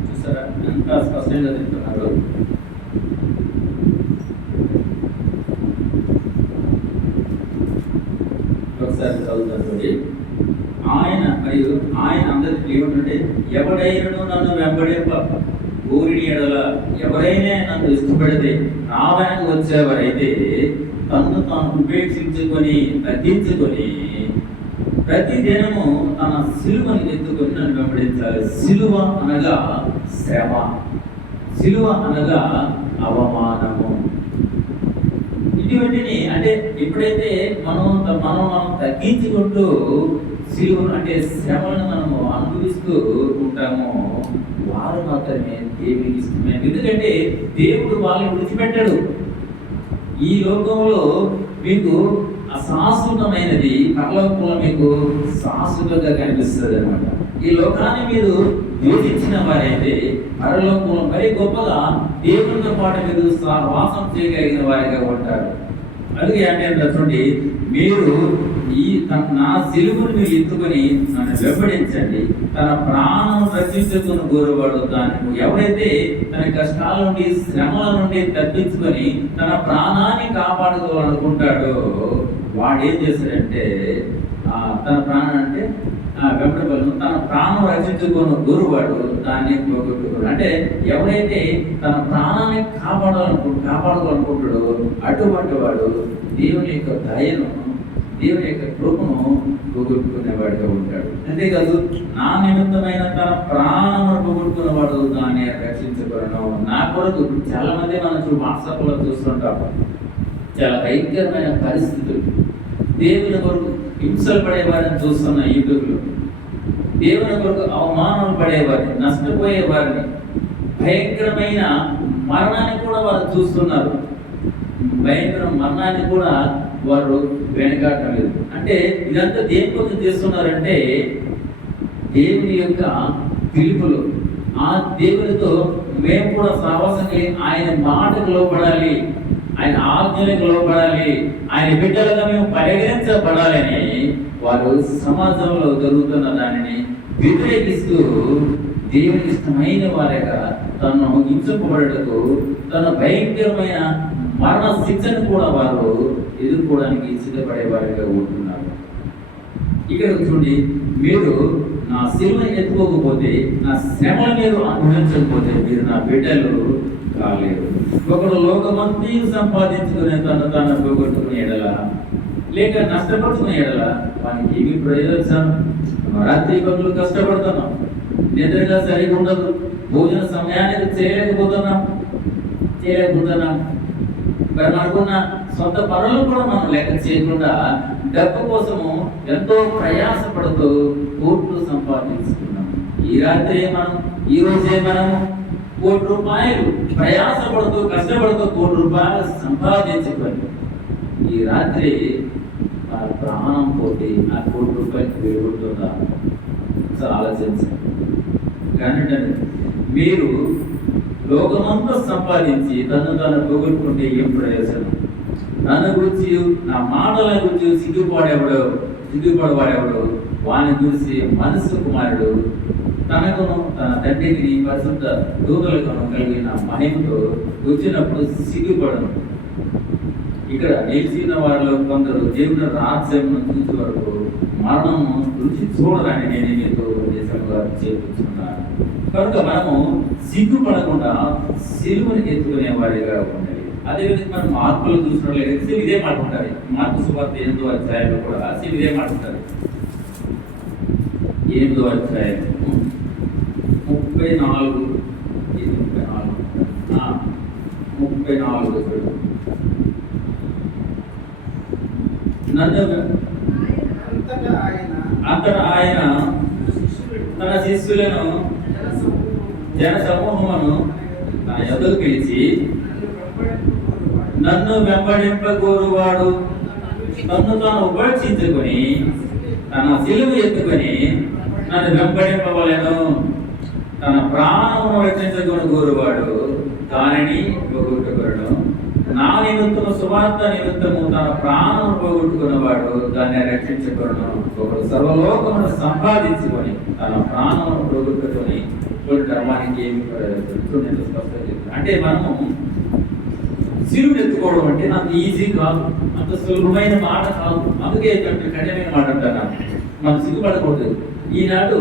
చూసారా ఎంత స్పష్టంగా చెప్తున్నారు. ఒకసారి చదువుతుంది. ఆయన అందరికి ఏమిటంటే ఎవడైనా నన్ను వెంబడింప ఊరిని ఎడల ఎవరైనా నన్ను ఇష్టపడితే నా వెనక వచ్చేవారైతే తను తాను ఉపేక్షించుకొని తగ్గించుకొని ప్రతి దినము తన సిలువను ఎత్తుకొని నన్ను వెంబడించాలి. సిలువ అనగా శ్రమ, సిలువ అనగా అవమానము. ఇటువంటిని అంటే ఎప్పుడైతే మనం తగ్గించుకుంటూ సిలువను అంటే శ్రమలను మనము అనుభవిస్తూ ఉంటామో వారు మాత్రమే దేవునికి ఇష్టమైన. ఎందుకంటే దేవుడు వాళ్ళని విడిచిపెట్టాడు. ఈ లోకంలో మీకు అశాశ్వతమైనది, పరలోకంలో మీకు శాశ్వతంగా కనిపిస్తుంది అనమాట. ఈ లోకాన్ని మీరు ద్వేషించిన వారైతే పరలోకంలో మరీ గొప్పగా దేవునితో పాటు మీరు వాసం చేయగలిగిన వారిగా ఉంటారు. అలాగే అంటే చూడండి, మీరు నా సిలువను మీరు ఎత్తుకొని నన్ను వెంబడించండి. తన ప్రాణం రక్షించుకుని కోరువాడు దాన్ని ఎవరైతే తన కష్టాల నుండి శ్రమల నుండి తప్పించుకొని తన ప్రాణాన్ని కాపాడుకోవాలనుకుంటాడో వాడు ఏం చేశాడంటే తన ప్రాణం అంటే వెంబడబలను తన ప్రాణం రక్షించుకుని గురువాడు దాన్ని పోగొట్టుకోడు. అంటే ఎవరైతే తన ప్రాణాన్ని కాపాడుకోవాలనుకుంటాడో అటువంటి వాడు దేవుని యొక్క దయను, దేవుని యొక్క కృపను పోగొట్టుకునేవాడిగా ఉంటాడు. అంతేకాదు నా నిమిత్తమైన తన ప్రాణమును పోగొట్టుకునేవాడు దాన్ని రక్షించబడను. నా కొరకు చాలా మంది మనం వాట్సాప్లో చూస్తుంటాం, చాలా భయంకరమైన పరిస్థితులు, దేవుని కొరకు హింసలు పడేవారిని చూస్తున్న యూట్యూబ్లో, దేవుని కొరకు అవమానాలు పడేవారిని, నష్టపోయేవారిని, భయంకరమైన మరణాన్ని కూడా వారు చూస్తున్నారు. భయంకర మరణాన్ని కూడా వారు వెనకాడటం లేదు. అంటే ఇదంతా దేని కోసం చేస్తున్నారంటే దేవుని యొక్క పిలుపులు, ఆ దేవునితో మేము కూడా సహవాసం కలిగి ఆయన మాటకు లోపడాలి, ఆయన ఆజ్ఞలకు లోపడాలి, ఆయన బిడ్డలుగా మేము పరిగణించబడాలని వారు సమాజంలో జరుగుతున్న దానిని వ్యతిరేకిస్తూ దేవునికి ఇష్టమైన వారిగా తను హింసింపబడటకు తన భయంకరమైన మరణ శిక్షను కూడా వారు ఎదుర్కోవడానికి సిద్ధపడే వారిగా ఉంటున్నారు. ఇక్కడ చూడండి, మీరు నా సిలువను ఎత్తుకోకపోతే, నా శ్రమను మీరు అనుభవించకపోతే మీరు నా బిడ్డలు కాలేరు. ఒకడు లోకమంతా సంపాదించుకునే తను పోగొట్టుకునే ఎడల లేక నష్టపరుచుకునే ఎడల వానికి ఏమి ప్రయోజనం? రాత్రి పనులు కష్టపడుతున్నాం, నిద్రగా సరిగా ఉండదు, భోజన సమయానికి చేయలేకపోతున్నాం. మరి మనకున్న సొంత పనులు కూడా మనం లెక్క చేయకుండా డబ్బు కోసము ఎంతో ప్రయాసపడుతూ కోట్లు సంపాదించుకున్నాం. ఈ రోజే మనం ₹1,00,00,000 ప్రయాసపడుతూ కష్టపడుతూ ₹1,00,00,000 సంపాదించుకొని ఈ రాత్రి ఆ ప్రాణం పోటీ ఆ ₹1,00,00,000 వేడుకుంటుందా? అసలు ఆలోచించండి. కానీ మీరు లోకమంతా సంపాదించి తను పొగుడుకుంటే ఏం ప్రయోజనం? నన్ను గురించి, నా మాటల గురించి సిగ్గుపడవాడెవడు వాని చూసి మనసు కుమారుడు తనకును తన తండ్రికి పరిశుద్ధ దూతలకు కలిగిన మహిమతో వచ్చినప్పుడు సిగ్గుపడను. ఇక్కడ నిలిచిన వారిలో కొందరు దేవుని రాజ్యం చూసే వరకు మరణము రుచి చూడరని నేను మీతో దేశంగా చేస్తున్నాను. కనుక మనము సిగ్గుపడకుండా సిలువని ఎత్తుకునే వారిగా ఉండాలి. అదేవిధంగా మనం మార్పులు చూసినట్లయితే సిలువ ఇదే మాట ఉండాలి. మార్పు సువార్త 8వ అధ్యాయంలో కూడా సిలువ ఇదే మాట ఉంటుంది. 8వ అధ్యాయం 34 అంతటా ఆయన తన శిష్యులను జన సమూహమును తన ఎదురు పిలిచి, నన్ను వెంబడింపగోరువాడు తన్ను తాను ఉపేక్షించుకొని తన సిలువ ఎత్తుకొని నన్ను వెంబడింపవలెను. తన ప్రాణమును రక్షించుకొని కోరువాడు దానిని పోగొట్టుకొనను. నా నిమిత్తము సువార్త నిమిత్తము తన ప్రాణము పోగొట్టుకున్నవాడు దాన్ని రక్షించుకొనను. ఒకడు సర్వలోకమును సంపాదించుకొని తన ప్రాణమును పోగొట్టుకొని ధర్మానికి ఏమి స్పష్టం. అంటే మనము సిలువను ఎత్తుకోవడం అంటే నాకు ఈజీ కాదు, అంత సులభమైన మాట కాదు. అందుకే కఠినమైన మాట అంటారు. మనం సిగ్గుపడకూడదు. ఈనాడు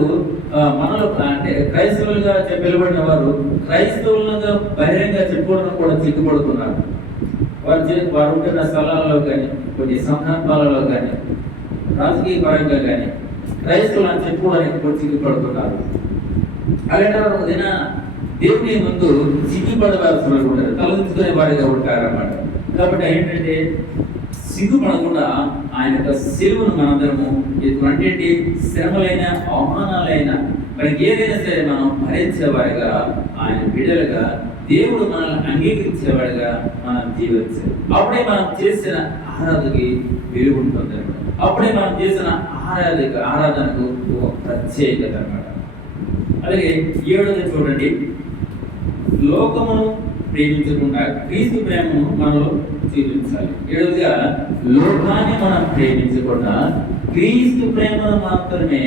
మనలో అంటే క్రైస్తవులుగా పిలువబడిన వారు క్రైస్తవులుగా బహిరంగ చెప్పుకోవడం కూడా సిగ్గుపడుతున్నారు. వారు ఉంటున్న స్థలాల్లో కానీ కొన్ని సందర్భాలలో కానీ రాజకీయ పరంగా కానీ క్రైస్తవులు అని చెప్పుకోవడానికి కూడా సిగ్గుపడుతున్నారు. అలాంటి ఒక దిన దేవుని ముందు సిగ్గుపడవలసిన ఉంటారు, తలదించుకునే వారిగా ఉంటారన్నమాట. కాబట్టి ఏంటంటే సిగ్గుపడకుండా ఆయన యొక్క సిలువను మనందరము ఎటువంటి శ్రమలైన అవమానాలైన మనకి ఏదైనా సరే మనం భరించేవారిగా ఆయన బిడ్డలుగా దేవుడు మనల్ని అంగీకరించేవాడిగా మనం జీవించాలి. అప్పుడే మనం చేసిన ఆరాధనకి విలువ ఉంటుంది అనమాట. అప్పుడే మనం చేసిన ఆరాధనకు ఒక ప్రత్యేకత అనమాట. అలాగే 7వది చూడండి, లోకమును ప్రేమించకుండా క్రీస్తు ప్రేమను మనలో చూపించాలి. 7వదిగా లోకాన్ని మనం ప్రేమించకుండా క్రీస్తు ప్రేమను మాత్రమే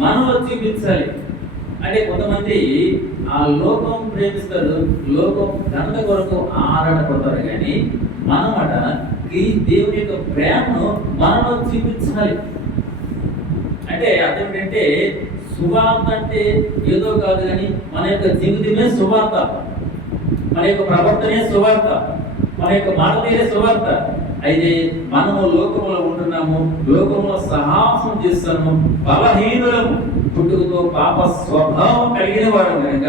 మనలో చూపించాలి. అంటే కొంతమంది ఆ లోకం ప్రేమిస్తారు, లోకం ఘనత కొరకు ఆరాటపడతారు. కానీ మనమాట దేవుని యొక్క ప్రేమను మనలో చూపించాలి. అంటే అదేంటంటే సువార్త అంటే ఏదో కాదు, కానీ మన యొక్క జీవితమే సువార్త, మన యొక్క ప్రవర్తనే సువార్త, మన యొక్క మాటలే సువార్త. అయితే మనము లోకములో ఉంటున్నాము, లోకములో సాహసం చేస్తున్నాము, బలహీనులము, పుట్టుకతో పాప స్వభావం కలిగిన వాడు కనుక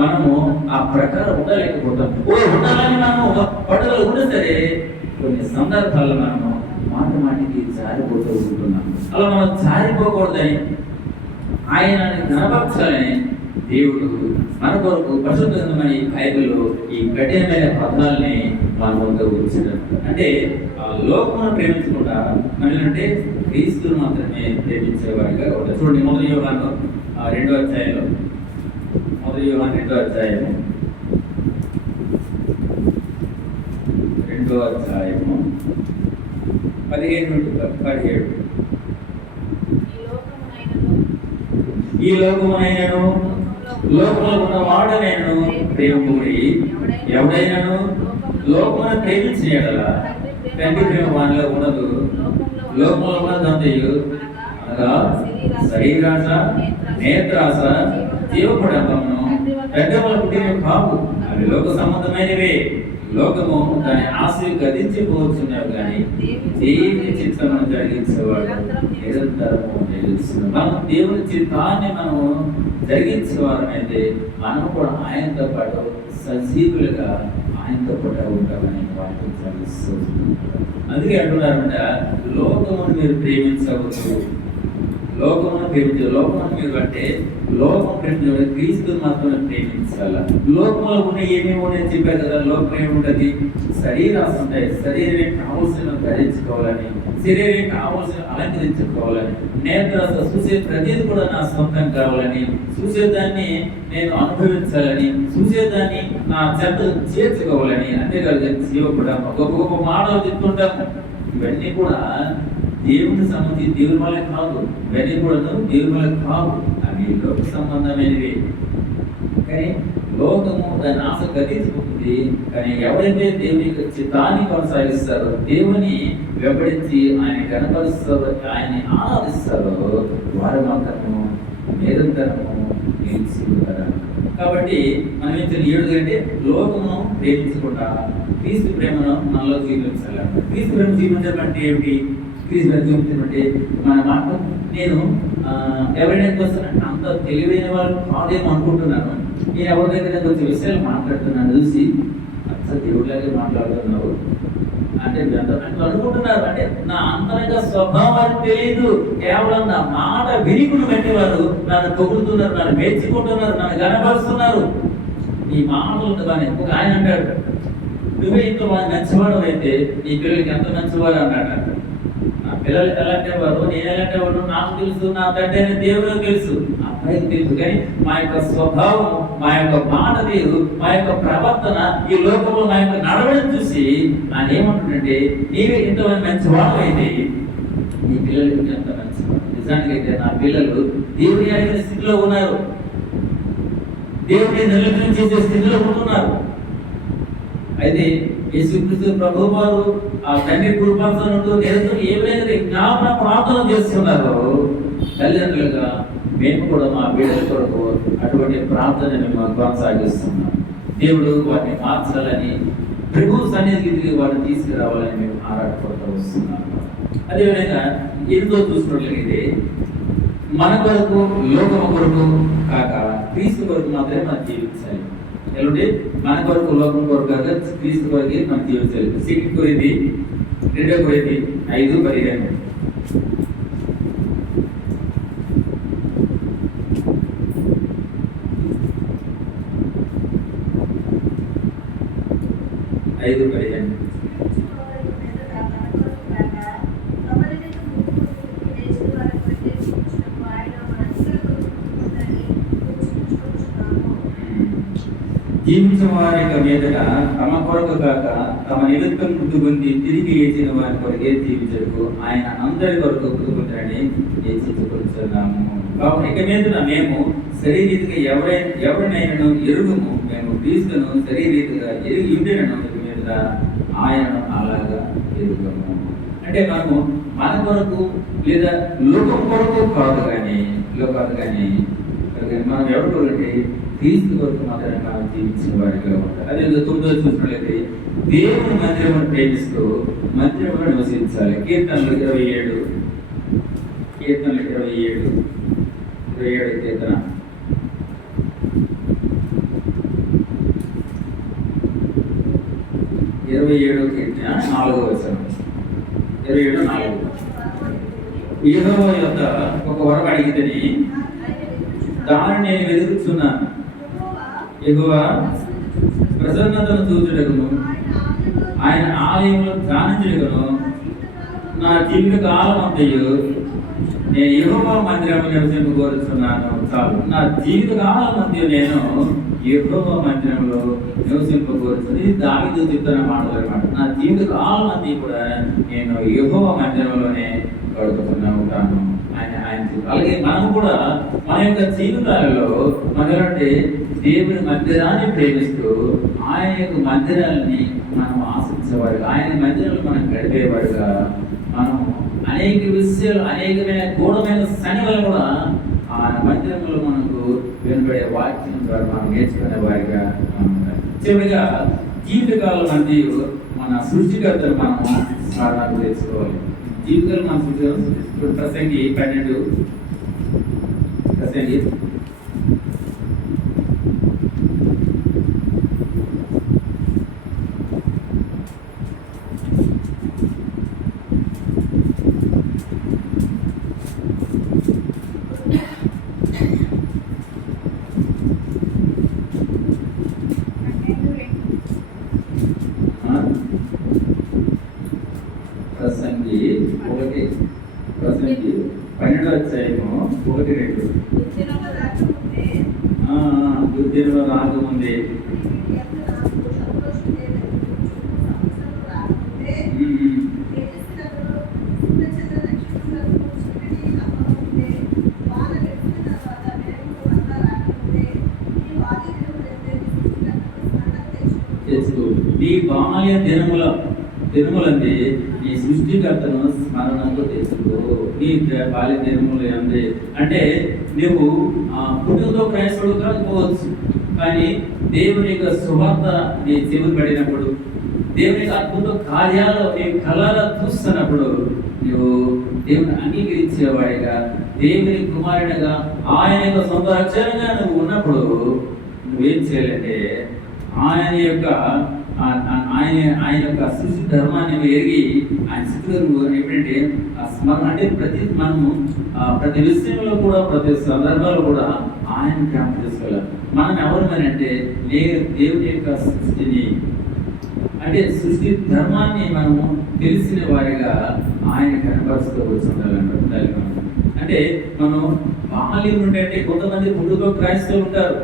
మనము ఆ ప్రకారం ఉండలేకపోతాం. ఉండాలని మనము పట్టుదల ఉంటే సరే కొన్ని సందర్భాల్లో మనము మాటికి జారిపోతూ ఉంటున్నాం. అలా మనం జారిపోకూడదని ఆయన కనపరచాలని దేవుడు మన కొరకు పరిశుద్ధమైన బైబిల్లో ఈ కఠినమైన పదాలని మన వద్ద ఉంచినట్టు. అంటే ఆ లోకమును ప్రేమించకుండా అంటే క్రీస్తును మాత్రమే ప్రేమించేవాడిగా ఉంటారు. చూడండి, 1 యోహాను 2వ అధ్యాయంలో 1 యోహాను 2వ అధ్యాయము 15-17. ఈ లోకమునైనను లోకములో ఉన్న వాడనైనను ప్రేమపూడి ఎవడైనాను లోకమును ప్రేమించిన యెడల తండ్రి ప్రేమ వానిలో ఉండదు. లోకంలో ఉన్నదంతయు అనగా శరీరాశ, నేత్రాశ, జీవపడంబమును తండ్రి వల్ల పుట్టినవి కావు, అవి లోక సంబంధమైనవే. లోకము దాని ఆశలు గతించిపోతున్నారు కానీ దేవుని చిత్తమును జరిగించేవాడు నిరంతరము నిలుస్తున్నాడు. మనం దేవుని చిత్తాన్ని మనము జరిగించేవారు అయితే మనం కూడా ఆయనతో పాటు సజీవులుగా ఆయనతో పాటు ఉంటామని వాక్యం చదివిస్తుంది. అందుకే అంటున్నారంట, లోకమును మీరు ప్రేమించవచ్చు. లోకమును ప్రేమించాలి. లోకమును మీరు అంటే లోకం ప్రేమించాలి, క్రీస్తు మాత్రమే ప్రేమించాల. లోకంలో ఉన్న ఏమేమో నేను చెప్పాను కదా, లోకం ఏముంటది, శరీరాలు ఉంటాయి. శరీరం కావలసిన ధరించుకోవాలని, శరీరం కావలసిన అలంకరించుకోవాలని, నేత్ర చూసే ప్రతిది కూడా నా సొంతం కావాలని, చూసేదాన్ని నేను అనుభవించాలని, చూసేదాన్ని నా చెత్త చేర్చుకోవాలని. అంతేకాదు జీవకుడు గొప్ప గొప్ప మాటలు చెప్తుంటాము. ఇవన్నీ కూడా దేవుని సంబంధించి దేవుని వల్ల కాదు. ఇవన్నీ కూడా దేవుని వల్ల కాదు, అవి లోక సంబంధమైనవి. కానీ లోకము దాని ఆశ గతించిపోతుంది. కానీ ఎవరైతే దేవుని యొక్క చిత్తాన్ని కొనసాగిస్తారో, దేవుని వెంబడించి ఆయన కనపరుస్తారో, ఆయన్ని ఆరాధిస్తారో, వారు మాత్రము నిరంతరము నిలిచి ఉంటారు. కాబట్టి మనం ఏం చేయాలి? 7 అంటే లోకమును ప్రేమించకుండా క్రీస్తు ప్రేమను మనలో జీవించాలి. క్రీస్తు ప్రేమ జీవించడం అంటే ఏమిటి? క్రీస్తు ప్రేమ జీవించడం అంటే మన మాట, నేను ఎవరైనా కోసం అంత తెలివైన వాళ్ళు కాదేమో అనుకుంటున్నాను. నేను ఎవరి దగ్గర కొంచెం విషయాలు మాట్లాడుతున్నాను చూసి అంత దేవుడిలాగే మాట్లాడుతున్నావు అంటే అనుకుంటున్నారు. అంటే నా అంతరంగ స్వభావాన్ని తెలియదు, కేవలం నా మాట వినికుడు పెట్టేవారు నన్ను పొగుడుతున్నారు, నన్ను మెచ్చుకుంటున్నారు, నన్ను గనపరుస్తున్నారు. నీ మాటలు కానీ ఒక ఆయన అంటాడు, నువ్వే ఇంత మంచివాడు అయితే నీ పిల్లలకి ఎంత మంచివాడు అన్నాడు. నా పిల్లలు ఎలాంటి వారు, నేను ఎలాంటి వాడు నాకు తెలుసు, నా తండ్రి అనే దేవుడికి తెలుసు, అబ్బాయికి తెలుసు. కానీ మా యొక్క స్వభావం, మా యొక్క మాట తీరు, మా యొక్క ప్రవర్తన, ఈ లోకంలో మా యొక్క నడవడం చూసి ఆయన ఏమంటుందంటే, నీవే ఇంతమంది మంచివాడు అయితే నీ పిల్లలకి ఎంత మంచివాడు. నిజానికి అయితే నా పిల్లలు దేవుని అడిగిన స్థితిలో ఉన్నారు, దేవుని నిర్లక్ష్యం చేసే స్థితిలో ఉంటున్నారు. అయితే యేసుక్రీస్తు ప్రభు వారు ఆ తండ్రి కృపాసనంతో నిరంతరం ఏమైనా జ్ఞాపన ప్రార్థన చేస్తున్నారు. తల్లిదండ్రులుగా మేము కూడా మా బిడ్డల కొరకు అటువంటి ప్రార్థన మేము కొనసాగిస్తున్నాం. దేవుడు వాటిని మార్చాలని, ప్రభు సన్నిధికి వాటిని తీసుకురావాలని మేము ఆరాటపడుతూ వస్తున్నాం. అదేవిధంగా ఎంతో చూసినట్లయితే మన కొరకు, లోకము కొరకు కాక క్రీస్తు కొరకు మాత్రమే మనం జీవించాలి. ఎలాంటి మన కొరకు, లోకం కొరకు కాక క్రీస్తు కొరకే మనం జీవించాలి. సెకండ్ కొరింథీ 2:5-15. జీవించిన వారి మీదట తమ కొరకు కాక తమ నిమిత్తం మృతి పొంది తిరిగి లేచిన వారి కొరకే జీవించడు ఆయన అందరి కొరకు మృతుకుంటారని హెచ్చించుకుంటున్నాము. కాబట్టి ఇక మీదట మేము శరీరీతిగా ఎవరినైనా ఎరుగుము, మేము క్రీస్తును శరీరీతిగా ఎరిగి ఉండినను ఇక మీదట ఆయనను అలాగా ఎరుగుము. అంటే మనము మన కొరకు లేదా లోకం కొరకు కాదు కానీ మనం ఎవరి కొరకు క్రీస్తు కొరకు మాత్రమే మనం జీవించిన వారిగా ఉంటారు. అదే 9వ చూసినట్లయితే దేవుని మందిరమును ప్రేమిస్తూ మందిరములో నివసించాలి. కీర్తనలు 27 కీర్తన 27 కీర్తన 4వ వచనం. 27:4 యెహోవా యొద్ద ఒక వరం అడిగితేని దానిని నేను వెతుకుతున్నాను. యెహోవా ప్రసన్నతను చూచుటకును ఆయన ఆలయంలో ధ్యానించుటకును నా జీవిత కాలం అంతయు నేను యెహోవా మందిరంలో నివసింపగోరుచున్నాను. చాలు, నా జీవిత కాలం అంతయు నేను యెహోవా మందిరంలో నివసింపగోరుచున్నాను. ఇది దావీదు చెప్తున్న మాటలు అన్నమాట. నా జీవిత కాలం అంతా కూడా నేను యెహోవా మందిరంలోనే గడుపుతూనే ఉంటాను. అలాగే మనం కూడా మన యొక్క జీవితాలలో మనలాంటి దేవుని మందిరాన్ని ప్రేమిస్తూ ఆయన యొక్క మందిరాలని మనం ఆశించేవాడుగా, ఆయన మందిరాలు మనం గడిపేవాడుగా, మనం అనేక విషయాలు, అనేకమైన గూఢమైన శనివలు కూడా ఆయన మందిరంలో మనకు వినబడే వాక్యం ద్వారా మనం నేర్చుకునే వారిగా ఉంటాం. చివరిగా జీవితకాలం అంటే మన సృష్టికర్తను మనము స్మరణ తెచ్చుకోవాలి. జీవితంలో మన సృష్టికర్త ప్రసంగి 12 ప్రసంగి ప్రసంగి 12 అధ్యాయము 1-2. దుర్దినములు రాకముందే తెచ్చుకో. నీ బాల్య దినములంది నీ సృష్టికర్తను స్మరణకు తెచ్చుకో. నీ బాల్య దినములు అంది అంటే నువ్వు పుట్టుకతో క్రైస్తవుడు కాకపోవచ్చు, కానీ దేవుని యొక్క సువార్త నీ చెవులు పడినప్పుడు, దేవుని యొక్క అద్భుత కార్యాలు నీ కళలో చూస్తున్నప్పుడు నువ్వు దేవుని అంగీకరించేవాడిగా, దేవుని కుమారుడిగా, ఆయన యొక్క సొంత రక్షణగా నువ్వు ఉన్నప్పుడు నువ్వేం చేయాలంటే ఆయన యొక్క సృష్టి ధర్మాన్ని ఎరిగి ఆయన స్థితిలో ఎప్పుడంటే స్మరణ అంటే ప్రతి విషయంలో కూడా ప్రతి సందర్భాల్లో కూడా ఆయన జ్ఞాపకం చేసుకోవాలి. మనం ఎవరమనంటే నేను దేవుని యొక్క సృష్టిని అంటే సృష్టి ధర్మాన్ని మనము తెలిసిన వారిగా ఆయన కనపరుస్తూ ఉండాలి. అంటే మనం బాల్యం నుండి అంటే కొంతమంది పుట్టుకతో క్రైస్తవులు ఉంటారు,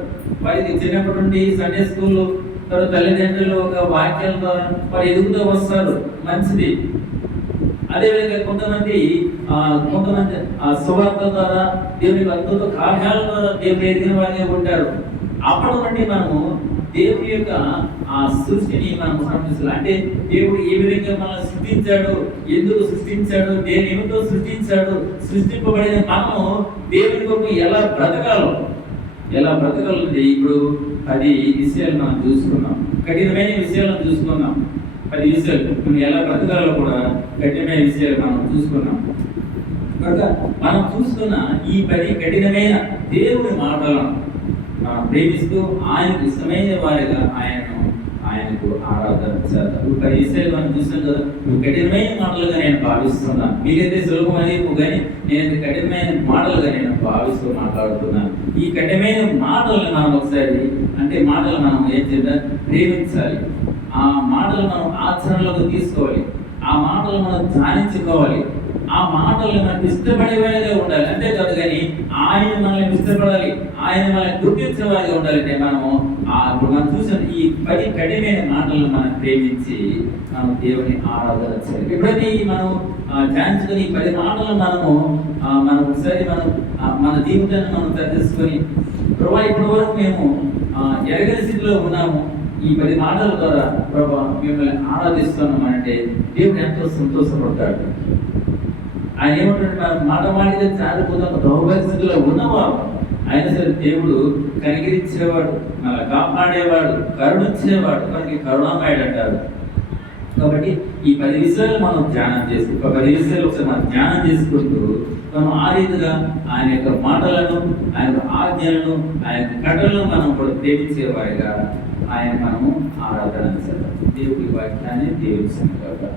వారికి చిన్నప్పటి నుండి సండే స్కూల్ తర్వాత తల్లిదండ్రులు ఒక వాక్యాల ద్వారా వారు ఎదుగుతూ వస్తారు, మంచిది. అదేవిధంగా కొంతమంది సువార్త ద్వారా దేవుని అద్భుత కార్యాల ద్వారా దేవుని ఎదిగిన వారిగా ఉంటారు. అప్పటి నుండి మనము దేవుని యొక్క ఆ సృష్టిని మనం సమర్థించాలి. అంటే దేవుడు ఏ విధంగా మనల్ని సృష్టించాడు, ఎందుకు సృష్టించాడు, దేని ఏమిటో సృష్టించాడు, సృష్టింపబడిన మనము దేవుని కొరకు ఎలా బ్రతకాలో ఇప్పుడు 10 విషయాలు మనం చూసుకున్నాం, కఠినమైన విషయాలను చూసుకున్నాం. 10 విషయాలు మనం ఎలా బ్రతకాలో కూడా కఠినమైన విషయాలు మనం చూసుకున్నాం. కనుక మనం చూసుకున్న ఈ 10 కఠినమైన దేవుని మాటలను మనం ప్రేమిస్తూ ఆయనకు ఇష్టమైన వారిగా ఆయనకు ఆరాధన చేద్దాం. 10 విషయాలు మనం చూసాం కదా. నువ్వు కఠినమైన మాటలుగా నేను భావిస్తున్నాను, మీకైతే సులభమని కానీ నేను కఠినమైన మాటలుగా నేను భావిస్తూ మాట్లాడుతున్నాను. ఈ కఠినమైన మాటలను మనం ఒకసారి అంటే మాటలు మనం ఏం చేద్దాం, ప్రేమించాలి. ఆ మాటలు మనం ఆచరణలోకి తీసుకోవాలి, ఆ మాటలు మనం ధ్యానించుకోవాలి, ఆ మాటలు మనకు ఇష్టపడేవాడిగా ఉండాలి. అంతేకాదు కానీ ఆయన మనల్ని ఇష్టపడాలి, ఆయన మనల్ని గుర్తించేవాడిగా ఉండాలంటే మనము ఇప్పుడు మనం చూసిన ఈ 10 కఠినమైన మాటలను మనం ప్రేమించి మనం దేవుని ఆరాధన చేయాలి. ఎప్పుడైతే మనం ధ్యానించుకొని ఈ 10 మాటలను మనం ఒకసారి మన జీవితాన్ని మనం తెలుసుకొని ప్రభా ఇప్పటి వరకు మేము ఎరగని స్థితిలో ఉన్నాము, ఈ 10 మాటల ద్వారా ప్రభా మిమ్మల్ని ఆరాధిస్తున్నామంటే దేవుడు ఎంతో సంతోషపడతాడు. ఆయన ఏమంటాడు, మనం మాట మాడితే చాలిపోతాం దౌర్భాగ్యస్థితిలో ఉన్నవారు అయినా సరే దేవుడు కనికరించేవాడు, మన కాపాడేవాడు, కరుణించేవాడు, మనకి కరుణామయుడు అంటారు. కాబట్టి ఈ 10 విషయాలు మనం ధ్యానం చేసుకుంటూ 10 విషయాలు ఒకసారి మనం ధ్యానం చేసుకుంటూ మనం ఆ రీతిగా ఆయన యొక్క మాటలను, ఆయన ఆజ్ఞలను, ఆయన కట్టలను మనం కూడా ప్రేమించేవారిగా ఆయన మనము ఆరాధన చేద్దాం. దేవుడి వాక్యాన్ని దేవుడి సన్నిధిలో